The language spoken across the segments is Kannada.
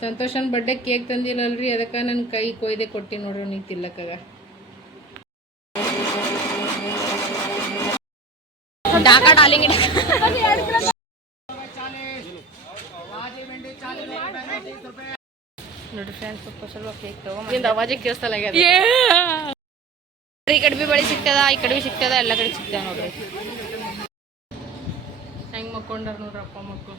ಸಂತೋಷನ್ ಬರ್ಡೇ ಕೇಕ್ ತಂದಿಲ್ಲಲ್ರಿ, ಅದಕ್ಕೆ ನನ್ನ ಕೈ ಕೊಯ್ದೆ ಕೊಟ್ಟಿ ನೋಡ್ರಿ ನೀವು ತಿಲ್ಲಕ್ಕಾಗ. ನೋಡ್ರಿ ಫ್ರೆಂಡ್ಸ್, ಸ್ವಲ್ಪ ಕೇಕ್ ತಗೊಂಡು ಅವಾಜೇ ಕೇಳಿಸ್ತಲ್ಲ. ಈ ಕಡೆ ಬಿ ಬಳಿ ಸಿಗ್ತದ, ಈ ಕಡೆ ಬಿ ಸಿಗ್ತದ, ಎಲ್ಲ ಕಡೆ ಸಿಗ್ತದ ನೋಡ್ರಿ. ಹೆಂಗೆ ಮಕ್ಕೊಂಡಾರ ನೋಡ್ರಿ ಅಪ್ಪ ಮಕ್ಕಳು.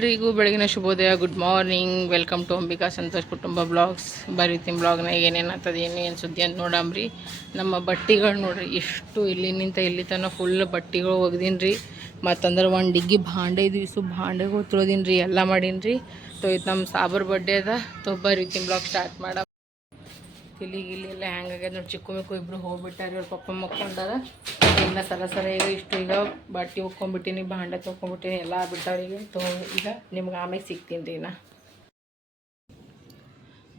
ಎಲ್ರಿಗೂ ಬೆಳಗಿನ ಶುಭೋದಯ, good morning. Welcome to Ambika Santosh ಕುಟುಂಬ ಬ್ಲಾಗ್ಸ್. ಬರೀತೀನಿ ಬ್ಲಾಗ್ನಾಗ ಏನೇನು ಆಗ್ತದೆ, ಏನೇನು ಸುದ್ದಿ ಅಂತ ನೋಡಂಬ್ರಿ. ನಮ್ಮ ಬಟ್ಟೆಗಳು ನೋಡ್ರಿ ಎಷ್ಟು ಇಲ್ಲಿನಿಂದ ಇಲ್ಲಿ ತನಕ ಫುಲ್ ಬಟ್ಟೆಗಳು ಒಗ್ದೀನಿ ರೀ. ಮತ್ತಂದ್ರೆ ಒಂದು ಡಿಗ್ಗಿ ಭಾಂಡೆ ಇದ್ವಿ, ಭಾಂಡೆಗಳು ತೊಳೆದೀನಿ ರೀ, ಎಲ್ಲ ಮಾಡೀನಿ ರೀ. ಇದು ನಮ್ಮ ಸಾಬರ್ ಬರ್ಡೇ ಅದ. ಬರೀತೀನಿ ಬ್ಲಾಗ್ ಸ್ಟಾರ್ಟ್ ಮಾಡ. ಇಲ್ಲಿ ಎಲ್ಲ ಹೆಂಗಾಗ್ಯದ ನೋಡಿ. ಚಿಕ್ಕು ಮಿಕ್ಕು ಇಬ್ಬರು ಹೋಗ್ಬಿಟ್ಟಾರೆ, ಇವ್ರ ಪಪ್ಪ ಮಕ್ಕೊಂಡಾರ. ಇನ್ನ ಸರ ಈಗ ಇಷ್ಟು ಈಗ ಬಟ್ಟೆ ಹೋಗ್ಕೊಂಡ್ಬಿಟ್ಟಿನಿ, ಭಾಂಡೆ ತೊಗೊಂಡ್ಬಿಟ್ಟಿನಿ, ಎಲ್ಲ ಬಿಟ್ಟವ್ರಿಗೆ. ಈಗ ನಿಮ್ಗೆ ಆಮೇಲೆ ಸಿಗ್ತೀನಿ ರೀ.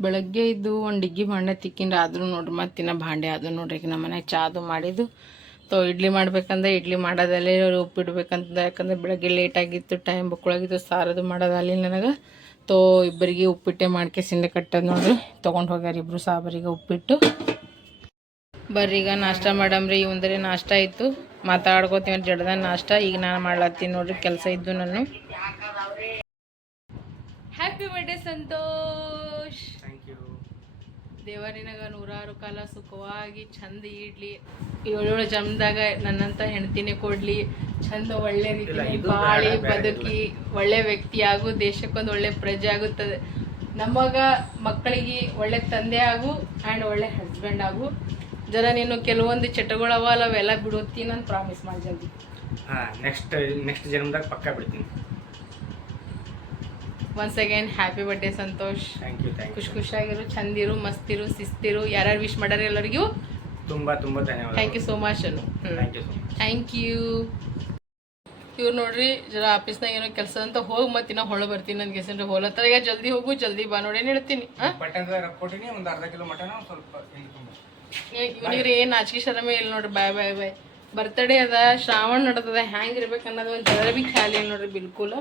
ಬೆಳಗ್ಗೆ ಇದ್ದು ಒಂದು ಡಿಗ್ಗಿ ಭಾಂಡೆ ತಿಕ್ಕಿನ್ರಿ, ಆದರೂ ನೋಡ್ರಿ ಮತ್ತಿನ್ನ ಭಾಂಡೆ ಅದು ನೋಡ್ರಿ. ಈಗ ನಮ್ಮ ಮನೆಗೆ ಚಾದು ಮಾಡಿದ್ದು. ಇಡ್ಲಿ ಮಾಡ್ಬೇಕಂದ್ರೆ ಇಡ್ಲಿ ಮಾಡೋದಲ್ಲೇ ಉಪ್ಪಿಡ್ಬೇಕಂತ, ಯಾಕಂದ್ರೆ ಬೆಳಗ್ಗೆ ಲೇಟಾಗಿತ್ತು, ಟೈಮ್ ಬುಕ್ಕೊಳಗಿತ್ತು. ಸಾರದು ಮಾಡೋದಲ್ಲಿ ನನಗೆ ಇಬ್ಬರಿಗೆ ಉಪ್ಪಿಟ್ಟೆ ಮಾಡ್ಕೆಸಿಂದ ಕಟ್ಟೋದು ನೋಡ್ರಿ. ತೊಗೊಂಡು ಹೋಗ್ಯಾರ ಇಬ್ಬರು ಸಾಬರಿಗೆ ಉಪ್ಪಿಟ್ಟು. ಬರ್ರಿ ಈಗ ನಾಷ್ಟ ಮಾಡಮ್ರಿ. ಇವಂದ್ರೆ ನಾಷ್ಟ ಇತ್ತು, ಮಾತಾಡ್ಕೋತೀವಿ ಜಡ್ದ ನಾಷ್ಟ. ಈಗ ನಾನು ಮಾಡ್ಲತ್ತೀನಿ ನೋಡ್ರಿ, ಕೆಲಸ ಇದ್ದು ನಾನು. Happy birthday Santosh. ದೇವರಿನಾಗ ನೂರಾರು ಕಾಲ ಸುಖವಾಗಿ ಚಂದ ಇಡ್ಲಿ. 7 ಜನ್ಮದಾಗ ನನ್ನಂತ ಹೆಣ್ತಿನೇ ಕೊಡ್ಲಿ, ಚಂದ ಒಳ್ಳೆ ರೀತಿ ಬಾಳಿ ಬದುಕಿ ಒಳ್ಳೆ ವ್ಯಕ್ತಿ ಆಗು, ದೇಶಕ್ಕೊಂದು ಒಳ್ಳೆ ಪ್ರಜೆ ಆಗುತ್ತದೆ. ನಮಗ ಮಕ್ಕಳಿಗೆ ಒಳ್ಳೆ ತಂದೆ ಆಗು ಆ್ಯಂಡ್ ಒಳ್ಳೆ ಹಸ್ಬೆಂಡ್ ಆಗು. ಜರ ನೀನು ಕೆಲವೊಂದು ಚಟಗಳವ ಅವೆಲ್ಲ ಬಿಡುತ್ತೀನಿ ನಾನು ಪ್ರಾಮಿಸ್ ಮಾಡಿ ಜಲ್ದಿ. ನೆಕ್ಸ್ಟ್ ಜನ್ಮದಾಗ ಪಕ್ಕ ಬಿಡ್ತೀನಿ. Once again happy birthday Santosh. ಖುಷಿಯಾಗಿರು, ಚಂದಿರು, ಮಸ್ತಿರು, ಶಿಸ್ತಿರು. ಯಾರ್ಯಾರು ವಿಶ್ ಮಾಡ್ಯಾರ ಎಲ್ಲರಿಗೂ ತುಂಬಾ ಧನ್ಯವಾದ. ಥ್ಯಾಂಕ್ ಯು ಸೋ ಮಚ್ ಅನ್ನು. Thank you. ಇವ್ರು ನೋಡ್ರಿ ಜರ ಆಫೀಸ್ನಾಗ ಏನೋ ಕೆಲಸ ಅಂತ ಹೋಗಿ ಮತ್ತಿನ ಹೊಳ ಬರ್ತೀನಿ ನನ್ಗೆ ಹೆಸರು ಹೋಲತ್ತಾರ. ಈಗ ಜಲ್ದಿ ಹೋಗು, ಜಲ್ದಿ ಬಾ ನೋಡಿ, ಏನು ಹೇಳ್ತೀನಿ. ಇವನಿಗೆ ಏನು ನಾಚಿಕೆ ಶರಮೆ ಇಲ್ಲ ನೋಡ್ರಿ. ಬಾಯ್ ಬರ್ತಡೇ ಅದ, ಶ್ರಾವಣ ನಡ್ದದ, ಹ್ಯಾಂಗ್ ಇರ್ಬೇಕು ಅನ್ನೋದು ಒಂದು ಜರ ಬಿ ಖಾಲಿ ಇಲ್ಲ ನೋಡ್ರಿ ಬಿಲ್ಕುಲ್.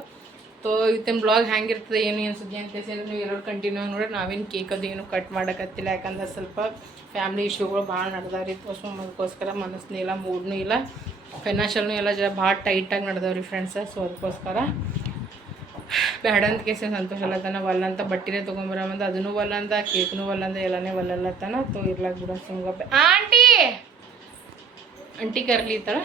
ಇವತ್ತಿನ ಬ್ಲಾಗ್ ಹೆಂಗಿರ್ತದೆ ಏನು ಸುದ್ದಿ ಅಂತ ಹೇಳಿ ನೀವು ಎಲ್ಲರೂ ಕಂಟಿನ್ಯೂ ಆಗಿ ನೋಡ್ರಿ. ನಾವೇನು ಕೇಕ್ ಅದು ಏನು ಕಟ್ ಮಾಡೋಕತ್ತಿಲ್ಲ, ಯಾಕಂದ್ರೆ ಸ್ವಲ್ಪ ಫ್ಯಾಮಿಲಿ ಇಶ್ಯೂಗಳು ಭಾಳ ನಡೆದವ್ರಿ. ಅದಕ್ಕೋಸ್ಕರ ಮನಸ್ಸು ಇಲ್ಲ, ಮೂಡ್ನೂ ಇಲ್ಲ, ಫೈನಾನ್ಷಿಯಲ್ನೂ ಎಲ್ಲ ಜರ ಭಾಳ ಟೈಟಾಗಿ ನಡೆದವ್ರಿ ಫ್ರೆಂಡ್ಸ. ಸೊ ಅದಕ್ಕೋಸ್ಕರ ಬೇಡ ಅಂತ ಕೇಸ ಸಂತೋಷ ಅಲ್ಲತನ ಒಲ್ಲಂತ ಬಟ್ಟೆನೇ ತೊಗೊಂಬರಮಂದ, ಅದನ್ನೂ ಒಲ್ಲಂದ, ಕೇಕ್ನೂ ಒಲ್ಲಂದ, ಎಲ್ಲನೇ ಒಲ್ಲಲ್ಲತನ. ಇರ್ಲಾಕ ಬಿಡೋ ಸುಮ್ಗಪ್ಪೆ. ಆಂಟಿ ಕರ್ಲಿ ಈ ಥರ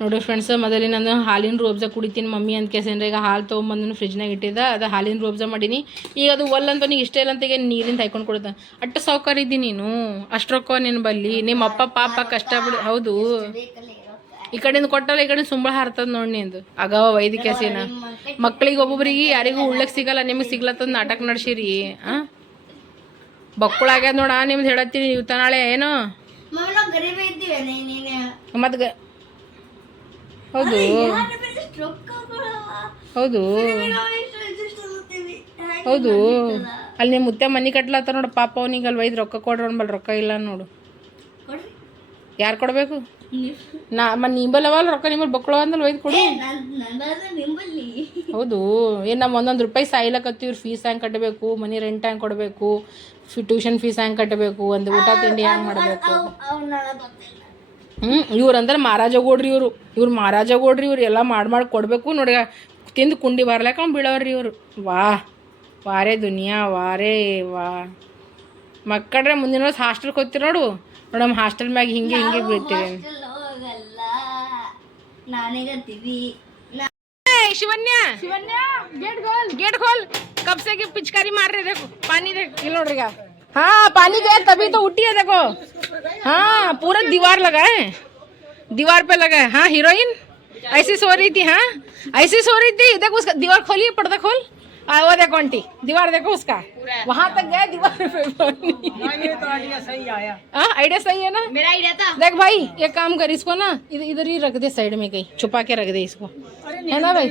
ನೋಡಿ ಫ್ರೆಂಡ್ಸ್. ಮೊದಲಿನ ನಾನು ಹಾಲಿನ ರೋಬ್ಜಾ ಕುಡಿತೀನಿ ಮಮ್ಮಿ ಅಂತ ಕೇಸೇನ್ರಿ. ಈಗ ಹಾಲು ತೊಗೊಂಬಂದು ಫ್ರಿಜ್ನಾಗ ಇಟ್ಟಿದ್ದ, ಅದು ಹಾಲಿನ ರೋಬ್ಜಾ ಮಾಡೀನಿ. ಈಗ ಅದು ಒಲ್ಲಂತ ನೀನು ಇಷ್ಟ ಇಲ್ಲ ಅಂತ ನೀರಿಂದ ಹಾಯ್ಕೊಂಡು ಕೊಡ್ದ. ಅಷ್ಟು ಸೌಕರ್ಯ ಇದ್ದೀನಿ ನೀನು, ಅಷ್ಟು ರೊಕ್ಕ ನಿನ್ನ ಬಲ್ಲಿ. ನಿಮ್ಮ ಅಪ್ಪ ಪಾಪ ಕಷ್ಟ ಬಿಡು. ಹೌದು, ಈ ಕಡೆಯಿಂದ ಕೊಟ್ಟಲ್ಲ, ಈ ಕಡೆ ಸುಂಬಳ ಹಾರ್ತದ ನೋಡಿ ನಿಂದು. ಆಗವ ವೈದ್ಯಕೇಸಿನ ಮಕ್ಕಳಿಗೆ ಒಬ್ಬೊಬ್ರಿಗೆ ಯಾರಿಗೂ ಉಳ್ಳಕ್ಕೆ ಸಿಗಲ್ಲ, ನಿಮಗೆ ಸಿಗ್ಲತ್ತದ ನಾಟಕ ನಡೆಸಿರಿ. ಬಕ್ಕುಳಾಗ್ಯದ ನೋಡ ನಿಮ್ದು ಹೇಳತ್ತೀನಿ. ನೀವು ತನಾಳೆ ಏನು ಮತ್ತೆ ಹೌದು ಹೌದು ಹೌದು. ಅಲ್ಲಿ ನಿಮ್ಮ ಮುತ್ತೆ ಮನೆ ಕಟ್ಲತ್ತ ನೋಡು ಪಾಪ, ಅವನಿಗೆ ಅಲ್ಲಿ ಒಯ್ದು ರೊಕ್ಕ ಕೊಡ್ರಿ. ಬಲ್ಲಿ ರೊಕ್ಕ ಇಲ್ಲ ನೋಡು. ಯಾರು ಕೊಡಬೇಕು? ನಿಂಬಲ್ಲವ ರೊಕ್ಕ, ನಿಮ್ಮಲ್ಲಿ ಬಕ್ಕಳು ಅಂದಲ್ಲಿ ಒಯ್ದು ಕೊಡು. ಹೌದು. ಏನು ನಮ್ಮ 1 ರೂಪಾಯಿ ಸಾಯ್ಲಕತ್ತೀವ್ರಿ. ಫೀಸ್ ಹೆಂಗೆ ಕಟ್ಟಬೇಕು, ಮನೆ ರೆಂಟ್ ಹೆಂಗೆ ಕೊಡಬೇಕು, ಟ್ಯೂಷನ್ ಫೀಸ್ ಹೆಂಗೆ ಕಟ್ಟಬೇಕು, ಒಂದು ಊಟ ತಿಂಡಿ ಹೆಂಗೆ ಮಾಡಬೇಕು. ಇವ್ರು ಅಂದ್ರೆ ಮಹಾರಾಜಗೋಡ್ರಿ. ಇವ್ರು ಮಹಾರಾಜಗೋಡ್ರಿ. ಇವ್ರು ಎಲ್ಲ ಮಾಡಿ ಕೊಡಬೇಕು ನೋಡಿ. ತಿಂದು ಕುಂಡಿ ಬರ್ಲಾಕ ಬೀಳವ್ರಿ ಇವರು. ವಾರೇ ದುನಿಯಾ, ವಾ ಮಕ್ಕಳ್ರೆ ಮುಂದಿನ ವರ್ಷ ಹಾಸ್ಟೆಲ್ಗೆ ಹೋಗ್ತೀರಿ ನೋಡು. ನಮ್ಮ ಹಾಸ್ಟೆಲ್ ಮ್ಯಾಗ ಹಿಂಗೆ ಬೀಳ್ತೀವಿ. ಶಿವನ್ಯ गेट खोल कब से के पिचकारी मार रहे, देखो पानी देख लो। हाँ पानी गया तभी तो उठी है, देखो। हाँ पूरा दीवार लगा है, दीवार पे लगा है। हाँ हीरोइन ऐसी सो रही थी, हाँ ऐसी सो रही थी। देखो उसका दीवार खोलिए, पर्दा खोल। वो देखो आंटी, दीवार देखो उसका, वहाँ तक गया दीवार पे। तो आइडिया सही आया। हाँ आइडिया सही है ना, मेरा आइडिया था। देख भाई एक काम कर, इसको ना इधर ही रख दे, साइड में कहीं छुपा के रख दे इसको, है ना भाई।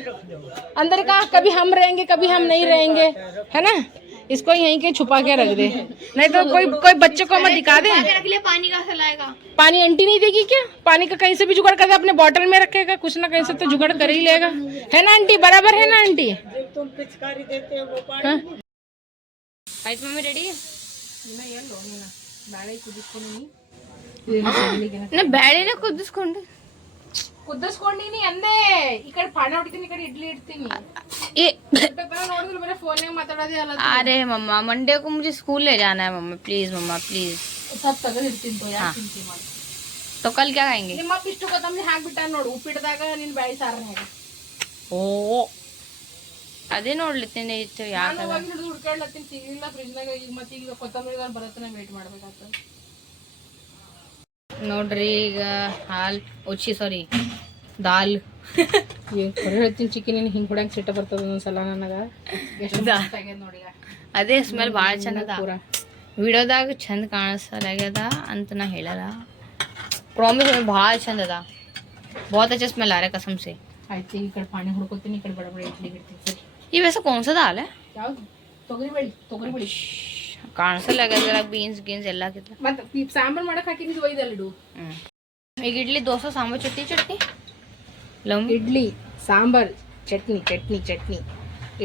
अंदर कहाँ, कभी हम रहेंगे कभी हम नहीं रहेंगे, है ना। इसको यहीं के छुपा के रख दे, नहीं तो कोई बच्चे को मत दिखा दे। पानी कहाँ से लाएगा? पानी आंटी नहीं देगी क्या? पानी का कहीं से भी जुगाड़ कर दे, अपने बोतल में रखेगा, कुछ ना कहीं से तो जुगाड़ कर ही लेगा, है ना आंटी? बराबर है ना आंटी? तुम पिचकारी देते हो वो पानी हाँ? ಆಯ್ತು ಮಮ್ಮಿ ರೆಡಿ? ನಾ ಬ್ಯಾಳೆನ ಕುದಿಸ್ಕೊಂಡು ಕುದಿಸ್ಕೊಂಡಿನಿ ಅಂದೆ. ಈ ಕಡೆ ಪಾನ ಹೊಡಿತೀನಿ, ಈ ಕಡೆ ಇಡ್ಲಿ ಇಡ್ತೀನಿ. ನೋಡಿದ್ರೆ ಬರೀ ಫೋನ್ಯಾಗ ಮಾತಾಡೋದೇ ಅಲ್ಲ. अरे मम्मा मंडे को मुझे स्कूल ले जाना है मम्मा, प्लीज मम्मा प्लीज। ಸ್ವಲ್ಪ ತೆಗೆದಿಡ್ತೀನಿ ಚಿಂತೆ ಮಾಡಿ. तो कल क्या खाएंगे? ನಿಮ್ಮ ಇಷ್ಟು ಕೊತ್ತಂಬರಿ ಹಾಕ್ಬಿಟ್ಟ ನೋಡು ಉಪ್ಪಿಟ್ಟದಾಗ, ನಿನ್ ಬ್ಯಾಳಿ ಸಾರನ್ಯಾಗ. ಓ ಅದೇ ನೋಡ್ಲಿತ್ತೀನಿ ಇತ್ತು ಯಾಕೆ ನಾನು ಹೋಗಿ ಹಿಡಿದು ಹುಡ್ಕಾಡ್ಲತ್ತೀನಿ, ಸಿಗಲಿಲ್ಲ ಫ್ರಿಜ್ನಾಗ. ಈಗ ಮತ್ತೆ ಈಗ ಕೊತ್ತಂಬರಿ ಬರತ್ತನ ವೇಟ್ ಮಾಡ್ಬೇಕಾಗ್ತದೆ. ನೋಡ್ರಿ ಈಗ ಹಾಲ್ ಒಚ್ಚಿ ಸಾರಿ ದಾಲ್ ಹೊರ ಹೇಳ್ತೀನಿ ಚಿಕ್ಕಿ, ನೀನು ಹಿಂಗೆ ಹೊಡ್ಯಾಂಗ ಸಿಟ್ಟ ಬರ್ತದ ಒಂದೊಂದ್ಸಲ ನನಗ. ಎಷ್ಟು ನೋಡಿ ಅದೇ ಸ್ಮೆಲ್ ಭಾಳ ಚಂದ ಅದ. ಪೂರ ವಿಡಿಯೋದಾಗ ಚಂದ ಕಾಣಿಸ್ಲಾಗ್ಯದ ಅಂತ ನಾ ಹೇಳಲ್ಲ, ಪ್ರಾಮಿಸ್ ಭಾಳ ಚಂದ ಅದ. बहुत अच्छा स्मेल आ रहा है कसम से। ಆಯ್ತು, ಈ ಕಡೆ ಪಾನಿ ಹುಡ್ಕೋತೀನಿ, ಈ ಕಡೆ ಬಡ ಬಡ ಇಡ್ಲಿ ಇಡ್ತೀನಿ. ಸರಿ, ये वैसे कौन सा दाल है? ಯಾವ್ದು? ತೊಗರಿ ಬೇಳಿ. ಕಾಣಿಸ್ಲಾಗ್ಯದ ಬೀನ್ಸ್ ಗೀನ್ಸ್ ಎಲ್ಲ ಹಾಕಿದ್ಲ. ಮತ್ತೆ ಸಾಂಬಾರ್ ಮಾಡಕ್ ಹಾಕಿದ್ದು ಒಯ್ದಲ್ಲಿಡು. ಈಗ ಇಡ್ಲಿ ದೋಸೆ ಸಾಂಬಾರ್ ಚಟ್ನಿ ಲವಂಗಿ ಇಡ್ಲಿ ಸಾಂಬಾರ್ ಚಟ್ನಿ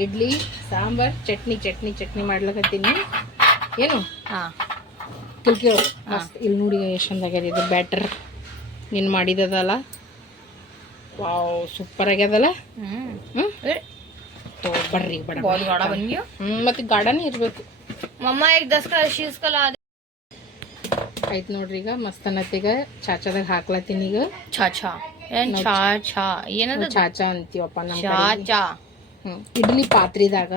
ಇಡ್ಲಿ ಸಾಂಬಾರ್ ಚಟ್ನಿ ಮಾಡ್ಲಕತ್ತೀನಿ. ಏನು ಹಾಂ ಕಿಲ್ಕಿ ಮಸ್ತ್. ಇಲ್ಲಿ ನೋಡಿ ಎಷ್ಟು ಚಂದಾಗ್ಯದ ಇದು ಬ್ಯಾಟರ್ ನೀನು ಮಾಡಿದದಲ್ಲ. Wow, super ಆಗ್ಯದಲ್ಲ. तो ಬರ್ರಿ ಬಡ बहुत गाढ़ा बन गया। ಮತ್ತೆ ಗಾಢನೇ ಇರ್ಬೇಕು. मम्मा एक 10 का शीश का ला दे। ಆಯ್ತು ನೋಡ್ರಿ, ಈಗ ಮಸ್ತ್ ಅನ್ನತ್ತೀಗ ಚಾಚಾದಾಗ ಹಾಕ್ಲತ್ತೀನಿ. ಈಗ ಚಾಚಾ ಏನ್ ಚಾಚಾ ಏನದ? ಚಾಚಾ ಅಂತೀವಪ್ಪ ನಮ್ಮ ಕಡೆ. ಚಾಚಾ ಇಡ್ಲಿ ಪಾತ್ರೆದಾಗ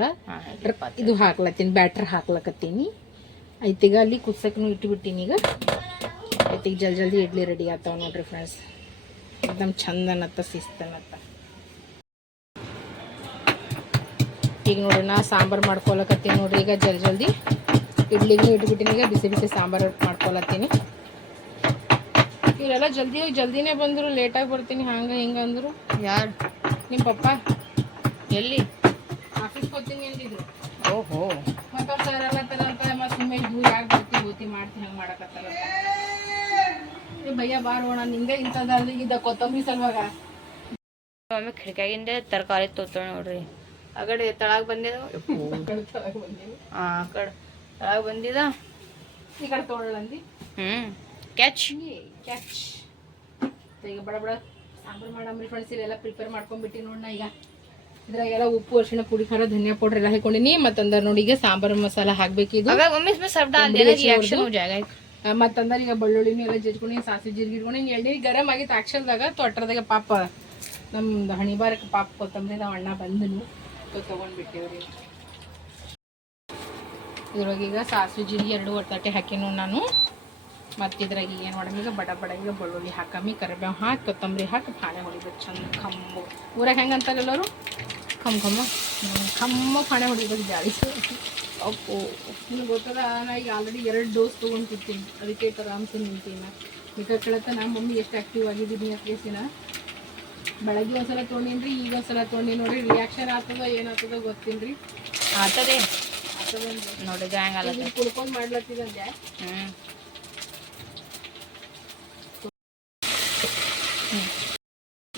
ಇದು ಹಾಕ್ಲತ್ತೀನಿ, ಬ್ಯಾಟರ್ ಹಾಕ್ಲಕತ್ತೀನಿ. ಆಯ್ತೀಗ ಅಲ್ಲಿ ಕುದ್ಸಕ್ಕೂ ಇಟ್ಬಿಟ್ಟಿನಿ. ಈಗ ಆಯ್ತು, ಈಗ ಜಲ್ದಿ ಇಡ್ಲಿ ರೆಡಿ ಆಗ್ತಾವ ನೋಡ್ರಿ ಫ್ರೆಂಡ್ಸ್. एकदम ಚಂದ ಅನ್ನತ್ತ, ಶಿಸ್ತು ಅನ್ನತ್ತ. ಈಗ ನೋಡ್ರಿ ನಾ ಸಾಂಬಾರು ಮಾಡ್ಕೊಳಕತ್ತೀನಿ ನೋಡ್ರಿ. ಈಗ ಜಲ್ದಿ ಇಡ್ಲಿಗೂ ಇಟ್ಬಿಟ್ಟಿನಿ. ಈಗ ಬಿಸಿ ಸಾಂಬಾರು ಮಾಡ್ಕೊಳತ್ತೀನಿ. ಇವರೆಲ್ಲ ಜಲ್ದಿನೇ ಬಂದರು, ಲೇಟಾಗಿ ಬರ್ತೀನಿ ಹಿಂಗೆ ಅಂದರು. ಯಾರು? ನಿಮ್ಮ ಪಪ್ಪ ಎಲ್ಲಿ? ಆಫೀಸ್ಗೆ ಹೋಗ್ತೀನಿ ಅಂದಿದ್ರು. ಓಹೋ, ಮತ್ತು ಅವ್ರು ಸರ್ ಎಲ್ಲ ತರಂತ ಮತ್ತು ಸುಮ್ಮನೆ ದೂರ ಯಾಕೆ ಬರ್ತಿ ಮಾಡ್ತೀನಿ ಹಂಗೆ ಮಾಡಕತ್ತಾರ. ಭಯ್ಯ ಬಾರೋಣ, ನಿಂದೆ ಇಂಥದ್ದು ಇದ್ದ ಕೊತ್ತಂಬರಿ ಸಲುವಾಗ. ಮಮ್ಮಿ ಖಿಡ್ಕಿಯಾಗಿಂದ ತರಕಾರಿ ತೋತಾಳ ನೋಡ್ರಿ. ಆ ಕಡೆ ತಳಗ ಬಂದಿದ, ಆ ಕಡೆ ತಳಗ ಬಂದಿದ, ಈ ಕಡೆ ತೊಗೊಳ್ಳಂದಿ. ಕ್ಯಾಚ್. ಈಗ ಬಡ ಸಾಂಬಾರು ಮಾಡಂಬ್ರಿ ಫ್ರೆಂಡ್ಸ್. ಇಲ್ಲೆಲ್ಲ ಪ್ರಿಪೇರ್ ಮಾಡ್ಕೊಂಡ್ಬಿಟ್ಟು ನೋಡ. ಈಗ ಇದ್ರಾಗೆಲ್ಲ ಉಪ್ಪು, ಅರಿಶಿಣ ಪುಡಿ, ಖಾರ, ಧನಿಯಾ ಪೌಡರ್ ಎಲ್ಲ ಹಾಕೊಂಡಿನಿ. ಮತ್ತಂದ್ರೆ ನೋಡಿ ಈಗ ಸಾಂಬಾರು ಮಸಾಲ ಹಾಕ್ಬೇಕಿದು. ಮತ್ತಂದ್ರೆ ಈಗ ಬೆಳ್ಳುಳ್ಳಿನೂ ಎಲ್ಲ ಜಜ್ಕೊಂಡು ಸಾಸಿವೆ ಜೀರಿಗೆ ಇಟ್ಕೊಂಡು ಎಳ್ನೀರು ಗರಂ ಆಗಿತ್ತು ಆಕ್ಷಲ್ದಾಗ ತೊಟ್ರದಾಗ. ಪಾಪ ನಮ್ದು ಹಣಿಬಾರಕ್ಕೆ ಪಾಪ ಕೊತ್ತಂಬರಿ ನಾವು ಅಣ್ಣ ಬಂದನು ತೊಗೊಂಡ್ಬಿಟ್ಟೇವ್ರಿ. ಇದ್ರೊಳಗೆ ಈಗ ಸಾಸಿವೆ ಜೀರಿಗೆ 2 ಒತ್ತಟೆ ಹಾಕಿನೂ ನಾನು. ಮತ್ತು ಇದ್ರಾಗ ಏನು ಮಾಡಮ್, ಈಗ ಬಡ ಈಗ ಬೆಳ್ಳುಳ್ಳಿ ಹಾಕಮ್ಮಿ, ಕರಿಬೇವು ಹಾಕಿ, ಕೊತ್ತಂಬರಿ ಹಾಕಿ ಪಾಣೆ ಹೊಡಿಬೇಕು ಚಂದ. ಖಮ್ಮು ಊರಾಗ ಹೆಂಗೆ ಅಂತಾರೆ ಎಲ್ಲರೂ, ಖಮ್ಮ ಪಾಣೆ ಹೊಡಿಬೇಕು ಜಾಳಿ. ಅಪ್ಪು ನಿಮ್ಗೆ ಗೊತ್ತದ, ನಾ ಈಗ ಆಲ್ರೆಡಿ 2 ಡೋಸ್ ತೊಗೊಂತಿರ್ತೀನಿ. ಅದಕ್ಕೆ ಆರಾಮ್ಸೆ ನಿಂತೀನಿ. ಮಿಕ್ಕ ಕೇಳತ್ತ ನಮ್ಮ ಮಮ್ಮಿ ಎಷ್ಟು ಆ್ಯಕ್ಟಿವ್ ಆಗಿದ್ದೀನಿ ಆ ಕೇಸಿನ. ಬೆಳಗ್ಗೆ ಒಂದ್ಸಲ ತೊಗೊಂಡಿನ್ರಿ, ಈಗ ಒಂದ್ಸಲ ತೊಗೊಂಡಿ ನೋಡ್ರಿ. ರಿಯಾಕ್ಷನ್ ಆಗ್ತದ ಏನಾಗ್ತದ ಗೊತ್ತಿಲ್ರಿ. ಆಗ್ತದೆ ನೋಡಿ, ಕುಡ್ಕೊಂಡು ಮಾಡ್ಲತ್ತಿದಂತೆ.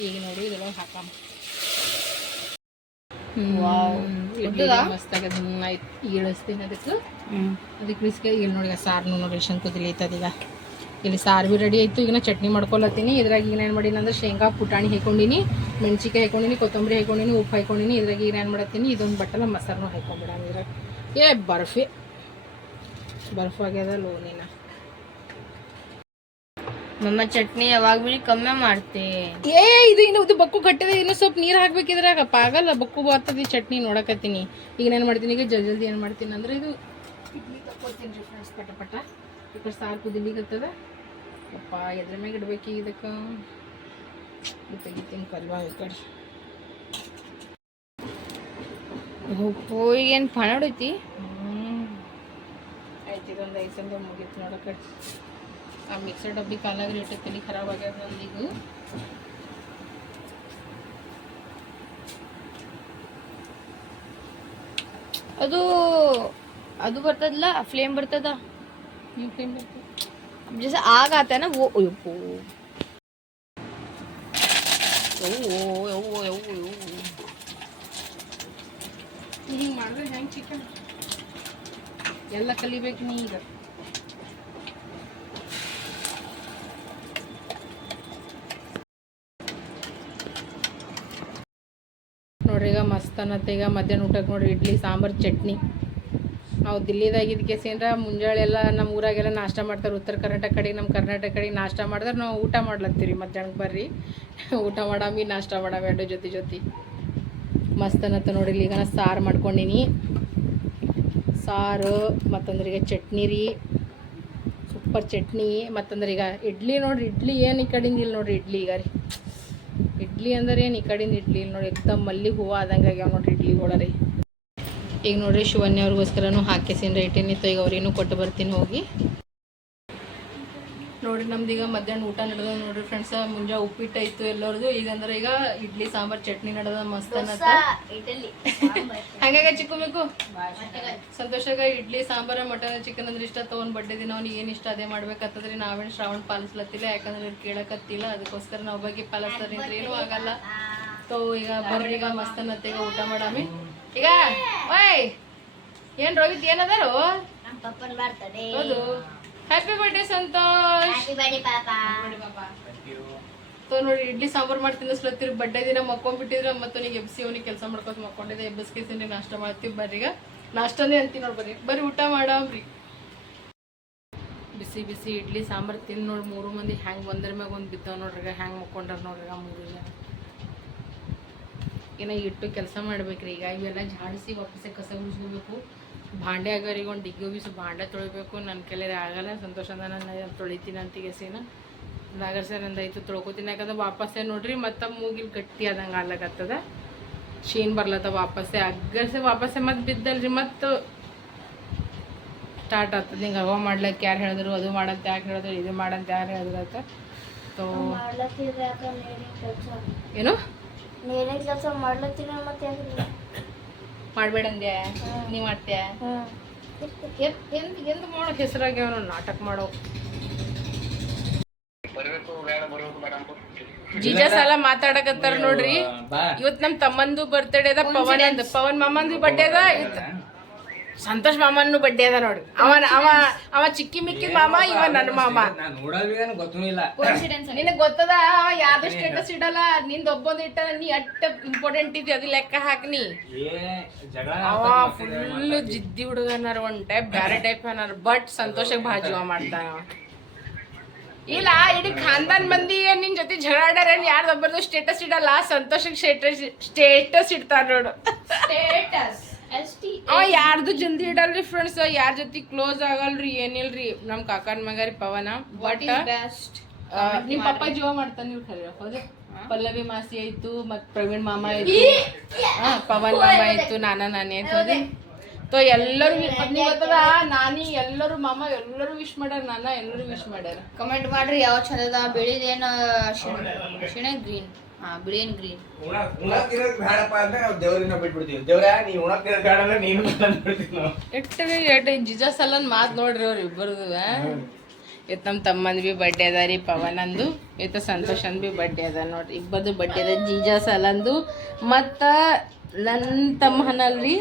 ಈಗ ನೋಡಿ ಇದೆಲ್ಲ ಹಾಕಮ್ಮ. ಮಸ್ತ್ ಆಗದ. ಆಯ್ತು, ಇಳಿಸ್ತೀನಿ ಅದಕ್ಕೆ ಬಿಸ್ಕೆ. ಇಲ್ಲಿ ನೋಡಿ ಸಾರು ನೋಡಿ ಎಷ್ಟು ಕುದಿಲೈತದ. ಈಗ ಇಲ್ಲಿ ಸಾರು ಭೀ ರೆಡಿ ಆಯಿತು. ಈಗ ನಾ ಚಟ್ನಿ ಮಾಡ್ಕೊಳತ್ತೀನಿ. ಇದ್ರಾಗ ಈಗ ಏನು ಮಾಡೀನಿ ಅಂದ್ರೆ ಶೇಂಗಾ ಪುಟಾಣಿ ಹಾಕೊಂಡಿನಿ, ಮೆಣಸಿಕಾಯಿ ಹಾಕೊಂಡಿನಿ, ಕೊತ್ತಂಬರಿ ಹಾಕೊಂಡಿನಿ, ಉಪ್ಪು ಹಾಕೊಂಡಿನಿ. ಇದ್ರಾಗ ಈಗ ಏನು ಮಾಡತ್ತೀನಿ, ಇದೊಂದು ಬಟ್ಟಲ ಮೊಸರನ್ನು ಹಾಕೊಂಡ್ಬಿಡ. ಇದ್ರಾಗ ಬರ್ಫ್ ಆಗ್ಯದ ಲೋನಿನ. ಮಮ್ಮ ಚಟ್ನಿ ಯಾವಾಗ ಬಿ ಕಮ್ಮಿ ಮಾಡ್ತಿ. ಇದು ಬಕ್ಕು ಕಟ್ಟಿದೆ, ಇನ್ನು ಸ್ವಲ್ಪ ನೀರು ಹಾಕ್ಬೇಕಿದ್ರಾಗ ಪಾಗಲ್ಲ, ಬಕ್ಕು ಬರ್ತದೆ ಚಟ್ನಿ ನೋಡಕತ್ತೀನಿ. ಈಗ ಏನು ಮಾಡ್ತೀನಿ, ಈಗ ಜಲ್ದಿ ಏನು ಮಾಡ್ತೀನಿ ಅಂದ್ರೆ ಇದು ಇಡ್ಲಿ ತಕ್ಕೋತೀನಿ ರೀ ಫ್ರೆಂಡ್ಸ್. ಪಟ ಈ ಕಡೆ ಸಾರು ಕುದಿಲಿಕ್ಕತ್ತದ. ಅಪ್ಪ ಎದ್ರ ಮ್ಯಾಗ ಇಡ್ಬೇಕು ಇದಕ್ಕೆ. ತೆಗಿತೀನಿ ಕಲ್ವಾ ಈ ಕಡೆ. ಈಗೇನು ಪಣ ಹೊಡೈತಿ. ಆಯ್ತು, ಇದೊಂದು 5 ಸಂದ ಮುಗೀತು ನೋಡಕ್ಕೆ. ಆ ಮಿಕ್ಸರ್ ಡಬ್ಬಿ ಕಾಲಾಗ ರೇಟ್ ತಲೆ ಖರಾಬ್ ಆಗ್ಯದ ಈಗ. ಅದು ಅದು ಬರ್ತದಲ್ಲ ಫ್ಲೇಮ್ ಬರ್ತದ ಈ ಫ್ಲೇಮ್ ಬರ್ತದೆ जैसे आग आता है ना वो ओहो ಹಿಂಗೆ ಮಾಡಿದ್ರೆ ಹೆಂಗೆ ಚಿಕನ್ ಎಲ್ಲ ಕಲಿಬೇಕು ನೀ ಈಗ ನೋಡ್ರಿ ಈಗ ಮಸ್ತ್ ಅನ್ನತ್ತೆ ಈಗ ಮಧ್ಯಾಹ್ನ ಊಟಕ್ಕೆ ನೋಡ್ರಿ ಇಡ್ಲಿ ಸಾಂಬಾರು ಚಟ್ನಿ ನಾವು ದಿಲ್ಲಿದಾಗಿದ್ದ ಕೇಸಿಂದ ಮುಂಜಾನೆ ಎಲ್ಲ ನಮ್ಮ ಊರಾಗೆಲ್ಲ ನಾಷ್ಟ ಮಾಡ್ತಾರೆ ಉತ್ತರ ಕರ್ನಾಟಕ ಕಡೆಗೆ ನಮ್ಮ ಕರ್ನಾಟಕ ಕಡೆಗೆ ನಾಷ್ಟ ಮಾಡಿದ್ರೆ ನಾವು ಊಟ ಮಾಡ್ಲತ್ತೀವಿ ಮಧ್ಯಾಹ್ನಕ್ಕೆ ಬರ್ರಿ ಊಟ ಮಾಡಾಮಿ ನಾಷ್ಟ ಮಾಡಾಮಿ ಎರಡು ಜೊತೆ ಮಸ್ತ್ ಅನ್ನತ್ತೆ ನೋಡ್ರಿ ಈಗ ನಾ ಸಾರು ಮಾಡ್ಕೊಂಡೀನಿ ಸಾರು ಮತ್ತಂದ್ರೆ ಈಗ ಚಟ್ನಿ ರೀ ಸೂಪರ್ ಚಟ್ನಿ ಮತ್ತಂದ್ರೆ ಈಗ ಇಡ್ಲಿ ನೋಡ್ರಿ ಇಡ್ಲಿ ಏನು ಈ ಕಡೆಯಿಂದ ಇಲ್ಲ ನೋಡ್ರಿ ಇಡ್ಲಿ ಈಗ ರೀ ಇಡ್ಲಿ ಅಂದ್ರೆ ಏನು ಈ ಕಡೆಯಿಂದ ಇಡ್ಲಿ ಇಲ್ಲ ನೋಡಿ ಎಕ್ದಮ್ ಮಲ್ಲಿಗೆ ಹೂವು ಆದಂಗೆ ಆಗ್ಯಾವ ನೋಡ್ರಿ ಇಡ್ಲಿಗಳ ರೀ ಈಗ ನೋಡ್ರಿ ಶಿವನ್ಯ ಅವ್ರಿಗೋಸ್ಕರನೂ ಹಾಕಿಸಿನ್ರಿ ಇಟ್ಟೇನಿತ್ತು ಈಗ ಅವ್ರೇನು ಕೊಟ್ಟು ಬರ್ತೀನಿ ಹೋಗಿ ನೋಡ್ರಿ ನಮ್ದು ಈಗ ಮಧ್ಯಾಹ್ನ ಊಟ ನಡೆದ ನೋಡ್ರಿ ಫ್ರೆಂಡ್ಸ ಮುಂಜಾನೆ ಉಪ್ಪಿಟ್ಟು ಇತ್ತು ಎಲ್ಲರದು ಈಗ ಅಂದ್ರೆ ಈಗ ಇಡ್ಲಿ ಸಾಂಬಾರು ಚಟ್ನಿ ನಡೆದ ಮಸ್ತ್ ಅನ್ನತ್ತ ಹಂಗಾಗ ಚಿಕ್ಕಬೇಕು ಸಂತೋಷಾಗ ಇಡ್ಲಿ ಸಾಂಬಾರ ಮಟನ್ ಚಿಕನ್ ಅಂದ್ರೆ ಇಷ್ಟ ತೊಗೊಂಡು ಬಡ್ಡೆ ದಿನ ಅವ್ನಿಗೆ ಏನು ಇಷ್ಟ ಅದೇ ಮಾಡ್ಬೇಕತ್ತದ್ರಿ ನಾವೇನು ಶ್ರಾವಣ ಪಾಲಿಸ್ಲತ್ತಿಲ್ಲ ಯಾಕಂದ್ರೆ ಇವ್ರು ಕೇಳಕತ್ತಿಲ್ಲ ಅದಕ್ಕೋಸ್ಕರ ನಾವು ಬಗ್ಗೆ ಪಾಲಿಸ್ತಾರೆ ಅಂದ್ರೆ ಏನೂ ಆಗಲ್ಲ ಸೊ ಈಗ ಬರ್ರಿ ಈಗ ಮಸ್ತ್ ಅನ್ನತ್ತೆ ಈಗ ಊಟ ಮಾಡಾಮಿ ಈಗ ಓಯ್ ಏನ್ ರೋಹಿತ್ ಏನದಾರು ಹೌದು ಹ್ಯಾಪಿ ಬರ್ಡೇ ಸಂತೋಷ್ ಸೊ ನೋಡಿ ಇಡ್ಲಿ ಸಾಂಬಾರು ಮಾಡಿ ತಿನ್ನಿಸ್ಲತ್ತೀರಿ ಬಡ್ಡೆ ದಿನ ಮಕ್ಕೊಂಡ್ಬಿಟ್ಟಿದ್ರೆ ಮತ್ತೆ ನೀನು ಎಬ್ಸಿ ಅವನಿಗೆ ಕೆಲಸ ಮಾಡ್ಕೊತ ಮಕ್ಕೊಂಡಿದ್ದೆ ಎಬ್ಬಸ್ಕೇತೀನಿ ನಾಷ್ಟ ಮಾಡ್ತೀವಿ ಬರ್ರಿ ಈಗ ನಾಷ್ಟನೇ ಅಂತೀವಿ ನೋಡಿ ಬರ್ರಿ ಊಟ ಮಾಡಾಮ್ರಿ ಬಿಸಿ ಬಿಸಿ ಇಡ್ಲಿ ಸಾಂಬಾರು ತಿಂದು ನೋಡಿ 3 ಮಂದಿ ಹ್ಯಾಂಗೆ ಒಂದ್ರ ಮ್ಯಾಗ ಒಂದು ಬಿದ್ದಾವ ನೋಡ್ರಿ ಹ್ಯಾಂಗೆ ಮಕ್ಕೊಂಡ್ರ ನೋಡ್ರಿ 3 ಜನ ಏನೋ ಇಟ್ಟು ಕೆಲಸ ಮಾಡ್ಬೇಕ್ರಿ ಈಗ ಇವೆಲ್ಲ ಜಾಡಿಸಿ ವಾಪಸ್ಸೆ ಕಸ ಗುಡಿಸ್ಕೋಬೇಕು ಭಾಂಡೆ ಆಗೋರಿಗೆ ಒಂದು ಡಿಗ್ಗಿ ಬಿಸಿ ಭಾಂಡೆ ತೊಳಿಬೇಕು ನನ್ನ ಕೈಲಿ ಆಗಲ್ಲ ಸಂತೋಷ ನಾನು ತೊಳಿತೀನಿ ಅಂತಿಗೆಸಿನ ನಾಗರ್ ಸರ್ ನಂದಾಯ್ತು ತೊಳ್ಕೊತೀನಿ ಯಾಕಂದ್ರೆ ವಾಪಸ್ಸೇ ನೋಡ್ರಿ ಮತ್ತೆ ಮೂಗಿಲ್ ಗಟ್ಟಿ ಆದಂಗೆ ಆಗ್ಲಕತ್ತದ ಶೀನ್ ಬರ್ಲತ್ತ ವಾಪಸ್ಸೆ ಅಗ್ಗರ್ಸೆ ವಾಪಸ್ಸೆ ಮತ್ತೆ ಬಿದ್ದಲ್ರಿ ಮತ್ತು ಸ್ಟಾರ್ಟ್ ಆಗ್ತದೆ ಹಿಂಗೆ ಹವ ಮಾಡ್ಲಿಕ್ಕೆ ಯಾರು ಹೇಳಿದ್ರು ಅದು ಮಾಡಂತ ಯಾಕೆ ಹೇಳಿದ್ರು ಇದು ಮಾಡಂತ ಯಾರು ಹೇಳಿದ್ರತ್ತ ತೋ ಏನು ಕೆಲಸ ಮಾಡ್ಲತ್ತೀನಿ ಮತ್ತೆ ಮಾಡ್ಬೇಡಂದ್ಯಾ ನೀ ಮಾಡ್ತೀಯ ಎಂದು ಮಾಡೋ ಹೆಸರಾಗ್ಯಾವ ನಾಟಕ ಮಾಡೋ ಜೀಜಾ ಸಾಲ ಮಾತಾಡಕತ್ತಾರ ನೋಡ್ರಿ ಇವತ್ ನಮ್ ತಮ್ಮಂದು ಬರ್ತಡೇ ಅದ ಪವನ್ ಮಾಮಂದು ಬರ್ಡೇ ಅದ ಸಂತೋಷ್ ಮಾಮನ್ನು ಬರ್ಡೇ ಅದ ನೋಡ್ರಿ ಅವ ಚಿಕ್ಕಿ ಮಿಕ್ಕಿ ಮಾಮ ಇವ ನನ್ನ ಮಾಮ ನಿನಗ್ ಗೊತ್ತದ ಯಾವ್ದು ಸ್ಟೇಟಸ್ ಇಡಲ್ಲ ನಿಂದ ಒಬ್ಬೊಂದು ಇಟ್ಟ ನೀ ಅಟ್ಟ ಇಂಪಾರ್ಟೆಂಟ್ ಇದಿ ಅದು ಲೆಕ್ಕ ಹಾಕ್ನಿ ಅವ ಫುಲ್ ಜಿದ್ದಿ ಹುಡುಗನಾರ ಒಂದ್ ಟೈಪ್ ಬ್ಯಾರೆ ಟೈಪ್ ಅನ್ನಾರ ಬಟ್ ಸಂತೋಷಕ್ಕೆ ಭಾಜುವ ಮಾಡ್ತಾನ ಇಲ್ಲ ಇಡೀ ಖಾನ್ದಾನ್ ಮಂದಿ ನಿನ್ ಜೊತೆ ಜಗಳ ಆಡ್ಯಾರ ಯಾರ್ದೊಬ್ಬರದು ಸ್ಟೇಟಸ್ ಇಡಲ್ಲ ಸಂತೋಷಕ್ಕೆ ಸ್ಟೇಟಸ್ ಇಡ್ತಾರ ನೋಡು ಅವ ಯಾರ್ದು ಜಲ್ದಿ ಇಡಲ್ರಿ ಫ್ರೆಂಡ್ಸ್ ಯಾರ ಜೊತೆ ಕ್ಲೋಸ್ ಆಗಲ್ರಿ ಏನಿಲ್ರಿ ನಮ್ ಕಾಕನ್ ಮಗ ರೀ ಪವನ ಬಟ್ ನಿಮ್ ಪಪ್ಪ ಜೀವ ಮಾಡ್ತಾನ ನೀವು ಖರೀ ಹೌದು ಪಲ್ಲವಿ ಮಾಸಿ ಆಯ್ತು ಮತ್ ಪ್ರವೀಣ್ ಮಾಮ ಆಯ್ತು ಪವನ್ ಮಾಮ ಆಯ್ತು ನಾನೇ ಆಯ್ತು ಹೌದು ತೋ ಎಲ್ಲರೂ ಗೊತ್ತದ ನಾನಿ ಎಲ್ಲರೂ ಮಾಮ ಎಲ್ಲರೂ ವಿಶ್ ಮಾಡ್ಯಾರ ಎಲ್ಲರೂ ವಿಶ್ ಮಾಡ್ಯಾರ ಕಮೆಂಟ್ ಮಾಡ್ರಿ ಯಾವ ಚಂದದ ಬಿಳಿದೇನ ಶಿಣೆ ಗ್ರೀನ್ ಬಿಳಿಯನ್ ಗ್ರೀನ್ ಜಿಜಾ ಸಲನ್ ಮಾತ್ ನೋಡ್ರಿ ಅವ್ರ ಇಬ್ಬರದು ಇವತ್ತು ನಮ್ಮ ತಮ್ಮಂದು ಬಿ ಬರ್ಡೇ ಅದ ರೀ ಪವನಂದು ಇವತ್ತು ಸಂತೋಷಂದು ಬಿ ಬರ್ಡೇ ಅದ ನೋಡ್ರಿ ಇಬ್ಬರದು ಬರ್ಡೇ ಅದ ಜೀಜಾ ಸಲಂದು ಮತ್ತು ನನ್ನ ತಮ್ಮನಲ್ರಿ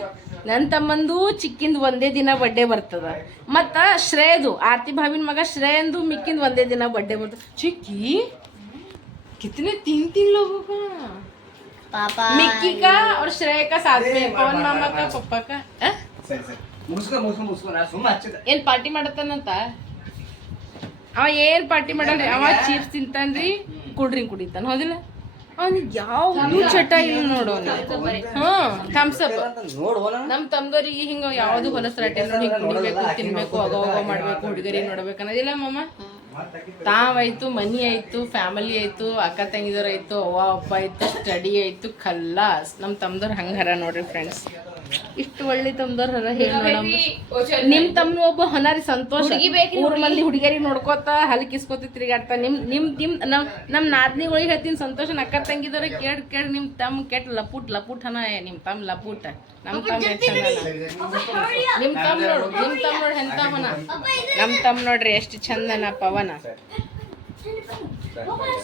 ನನ್ನ ತಮ್ಮಂದು ಚಿಕ್ಕಿಂದು ಒಂದೇ ದಿನ ಬರ್ಡೇ ಬರ್ತದ ಮತ್ತು ಶ್ರೇಯದು ಆರ್ತಿ ಭಾವಿನ ಮಗ ಶ್ರೇಯಂದು ಮಿಕ್ಕಿಂದು ಒಂದೇ ದಿನ ಬರ್ಡೇ ಬರ್ತದ ಚಿಕ್ಕಿ कितने 3 लोगों का पापा मिक्की का और श्रेय का साथ में पवन मामा का पप्पा का ಏನ್ ಪಾರ್ಟಿ ಮಾಡತ್ತಾನಂತ ಅವ ಏನ್ ಪಾರ್ಟಿ ಮಾಡಲ್ರಿ ಅವ ಚಿಪ್ಸ್ ತಿಂತಾನ್ರಿ ಕೂಲ್ ಡ್ರಿಂಕ್ ಕುಡಿತಾನ ಹೌದಿಲ್ಲ ಅವ್ನಿಗೆ ಯಾವ್ದು ಚಟ ಇಲ್ಲ ನೋಡೋನು ಥಮ್ಸ್ ಅಪ್ ನಮ್ ತಮ್ದವ್ರಿಗೆ ಹಿಂಗ ಯಾವ್ದು ಹೊಲಸ್ರಾಟೆ ಹಿಂಗ್ ಕುಡಿಬೇಕು ತಿನ್ಬೇಕು ಅಗೋ ಮಾಡ್ಬೇಕು ಹುಡುಗರಿಗೆ ನೋಡ್ಬೇಕು ಅನ್ನೋದಿಲ್ಲ ಮಾಮ ತಾವಾಯ್ತು ಮನಿ ಆಯ್ತು ಫ್ಯಾಮಿಲಿ ಆಯ್ತು ಅಕ್ಕ ತಂಗಿದವ್ರು ಆಯ್ತು ಅವ್ವ ಅಪ್ಪ ಆಯ್ತು ಸ್ಟಡಿ ಆಯ್ತು ಖಲ್ಲಾಸ್ ನಮ್ಮ ತಮ್ದವ್ರು ಹಂಗಾರ ನೋಡ್ರಿ ಫ್ರೆಂಡ್ಸ್ ಇಷ್ಟು ಒಳ್ಳೆ ತಮ್ದವ್ರ ಹೇಳಿ ನೋಡಮ್ಮ. ನಿಮ್ ತಮ್ಮ ಒಬ್ಬ ಹನಾರಿ ಸಂತೋಷ ಊರ್ ಮಂದಿ ಹುಡುಗಿಯರಿಗೆ ನೋಡ್ಕೋತ ಹಲಕಿಸ್ಕೋತ ತಿರುಗಾಡ್ತಾ ನಮ್ ನಾದ್ನಿಗಳಿಗೆ ಹೇಳ್ತೀನಿ ಸಂತೋಷ ಅಕ್ಕ ತಂಗಿದವ್ರ ಕೇಳ್ ನಿಮ್ ತಮ್ಮ ಕೆಟ್ಟ ಲಪುಟ್ ಹನ ನಿಮ್ ತಮ್ಮ ಲಪುಟ್ ನಮ್ ತಮ್ಮ ನಿಮ್ ತಮ್ಮ ನೋಡ್ ಎಂತ ಹನ ನಮ್ ತಮ್ಮ ನೋಡ್ರಿ ಎಷ್ಟು ಚಂದನ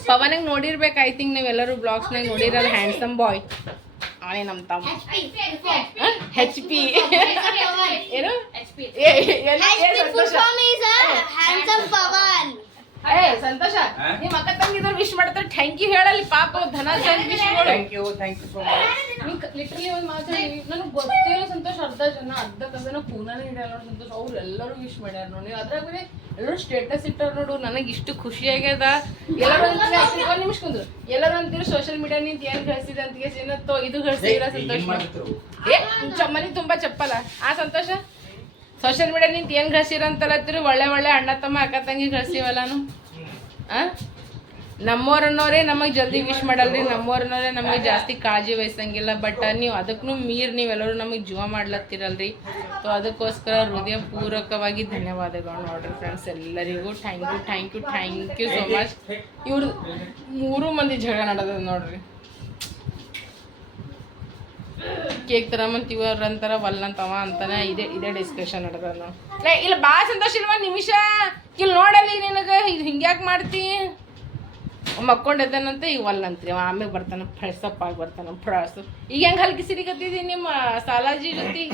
ಪವನಿಗೆ ನೋಡಿರ್ಬೇಕು ಐ ಥಿಂಕ್ ನೀವೆಲ್ಲರೂ ಬ್ಲಾಗ್ಸ್ನಾಗ ನೋಡಿರಲ್ಲ ಹ್ಯಾಂಡ್ಸಮ್ ಬಾಯ್ ಅವನೇ ನಮ್ಮ ತಮ್ಮ HP ಏನು ಸಂತೋಷ ನಿಮ್ಮ ಅಕ್ಕ ತಂಗಿದವ್ರು ವಿಶ್ ಮಾಡ್ತಾರೆ ಥ್ಯಾಂಕ್ ಯು ಹೇಳಲ್ಲಿ ಪಾಪ ಧನಾಜನ್ wish thank you so much. Literally ಒಂದು ಮಾತು ನನಗೆ ಗೊತ್ತೇ ಸಂತೋಷ ಅರ್ಧ ಕಸನ ಪೂನಾನೇ ಹಿಡಿಯಲ್ಲ ಸಂತೋಷ ಅವ್ರು ಎಲ್ಲರೂ ವಿಶ್ ಮಾಡ್ಯಾರ ನೋಡಿ ಅದ್ರಾಗ ಬೇರೆ ಎಲ್ಲರೂ ಸ್ಟೇಟಸ್ ಇಟ್ಟಾರ ನೋಡು ನನಗೆ ಇಷ್ಟು ಖುಷಿ ಆಗ್ಯದ ಎಲ್ಲರೂ ಅಂತೀರಿ ಒಂದು ನಿಮಿಷ ಕುಂದ್ರು ಎಲ್ಲರೂ ಅಂತೀರಿ ಸೋಷಿಯಲ್ ಮೀಡಿಯಾ ನಿಂತ ಏನ್ ಗಳಿಸಿದೆ ಅಂತ ಏನತ್ತೋ ಇದು ಗಳಿಸಿಲ್ಲ ಸಂತೋಷ ಮನೆ ತುಂಬಾ ಚಪ್ಪಲ್ಲ ಆ ಸಂತೋಷ ಸೋಷಿಯಲ್ ಮೀಡಿಯಾ ನಿಂತ ಏನ್ ಗಳಿಸಿರ ಅಂತಲತ್ತೀರಿ ಒಳ್ಳೆ ಅಣ್ಣ ತಮ್ಮ ಅಕ್ಕ ತಂಗಿ ಗಳಿಸಿವಲ್ಲಾನು ನಮ್ಮವ್ರನ್ನೋರೇ ನಮಗೆ ಜಲ್ದಿ ವಿಶ್ ಮಾಡಲ್ರಿ ನಮ್ಮವ್ರನ್ನೋರೇ ನಮಗೆ ಜಾಸ್ತಿ ಕಾಳಜಿ ವಹಿಸಂಗಿಲ್ಲ ಬಟ್ ನೀವು ಅದಕ್ಕೂ ನೀವೆಲ್ಲರೂ ನಮಗೆ ಜೀವ ಮಾಡ್ಲತ್ತಿರಲ್ರಿ ಸೊ ಅದಕ್ಕೋಸ್ಕರ ಹೃದಯಪೂರ್ವಕವಾಗಿ ಧನ್ಯವಾದಗಳು ನೋಡ್ರಿ ಫ್ರೆಂಡ್ಸ್ ಎಲ್ಲರಿಗೂ ಥ್ಯಾಂಕ್ ಯು ಸೋ ಮಚ್. ಇವ್ರು 3 ಮಂದಿ ಜಗಳ ನಡೆದ ನೋಡ್ರಿ ಕೇಕ್ ತರಮಂತೀವ ಅವ್ರಂತಾರ ವಲ್ಲಂತವ ಅಂತಾನೆ ಇದೇ ಡಿಸ್ಕಷನ್ ನಡೆದ ಇಲ್ಲ ಬಾ ಸಂತೋಷ ಇಲ್ವ ನಿಮಿಷ ಇಲ್ಲಿ ನೋಡಲ್ಲಿ ನಿನಗೆ ಇದು ಹಿಂಗ್ಯಾಕೆ ಮಾಡ್ತಿ ಮಕ್ಕೊಂಡಿದ್ದಾನಂತ ಈಗ ವಲ್ಲಂತ್ರಿ ಆಮೇಲೆ ಬರ್ತಾನ ಫ್ರೆಶ್ ಅಪ್ ಆಗಿ ಬರ್ತಾನ ಫ್ರಾಸು ಈಗ ಹೆಂಗೆ ಹಲ್ಕಿ ಸಿರಿಗತ್ತಿದಿ ನಿಮ್ಮ ಸಾಲಾಜಿ ಜೊತೆ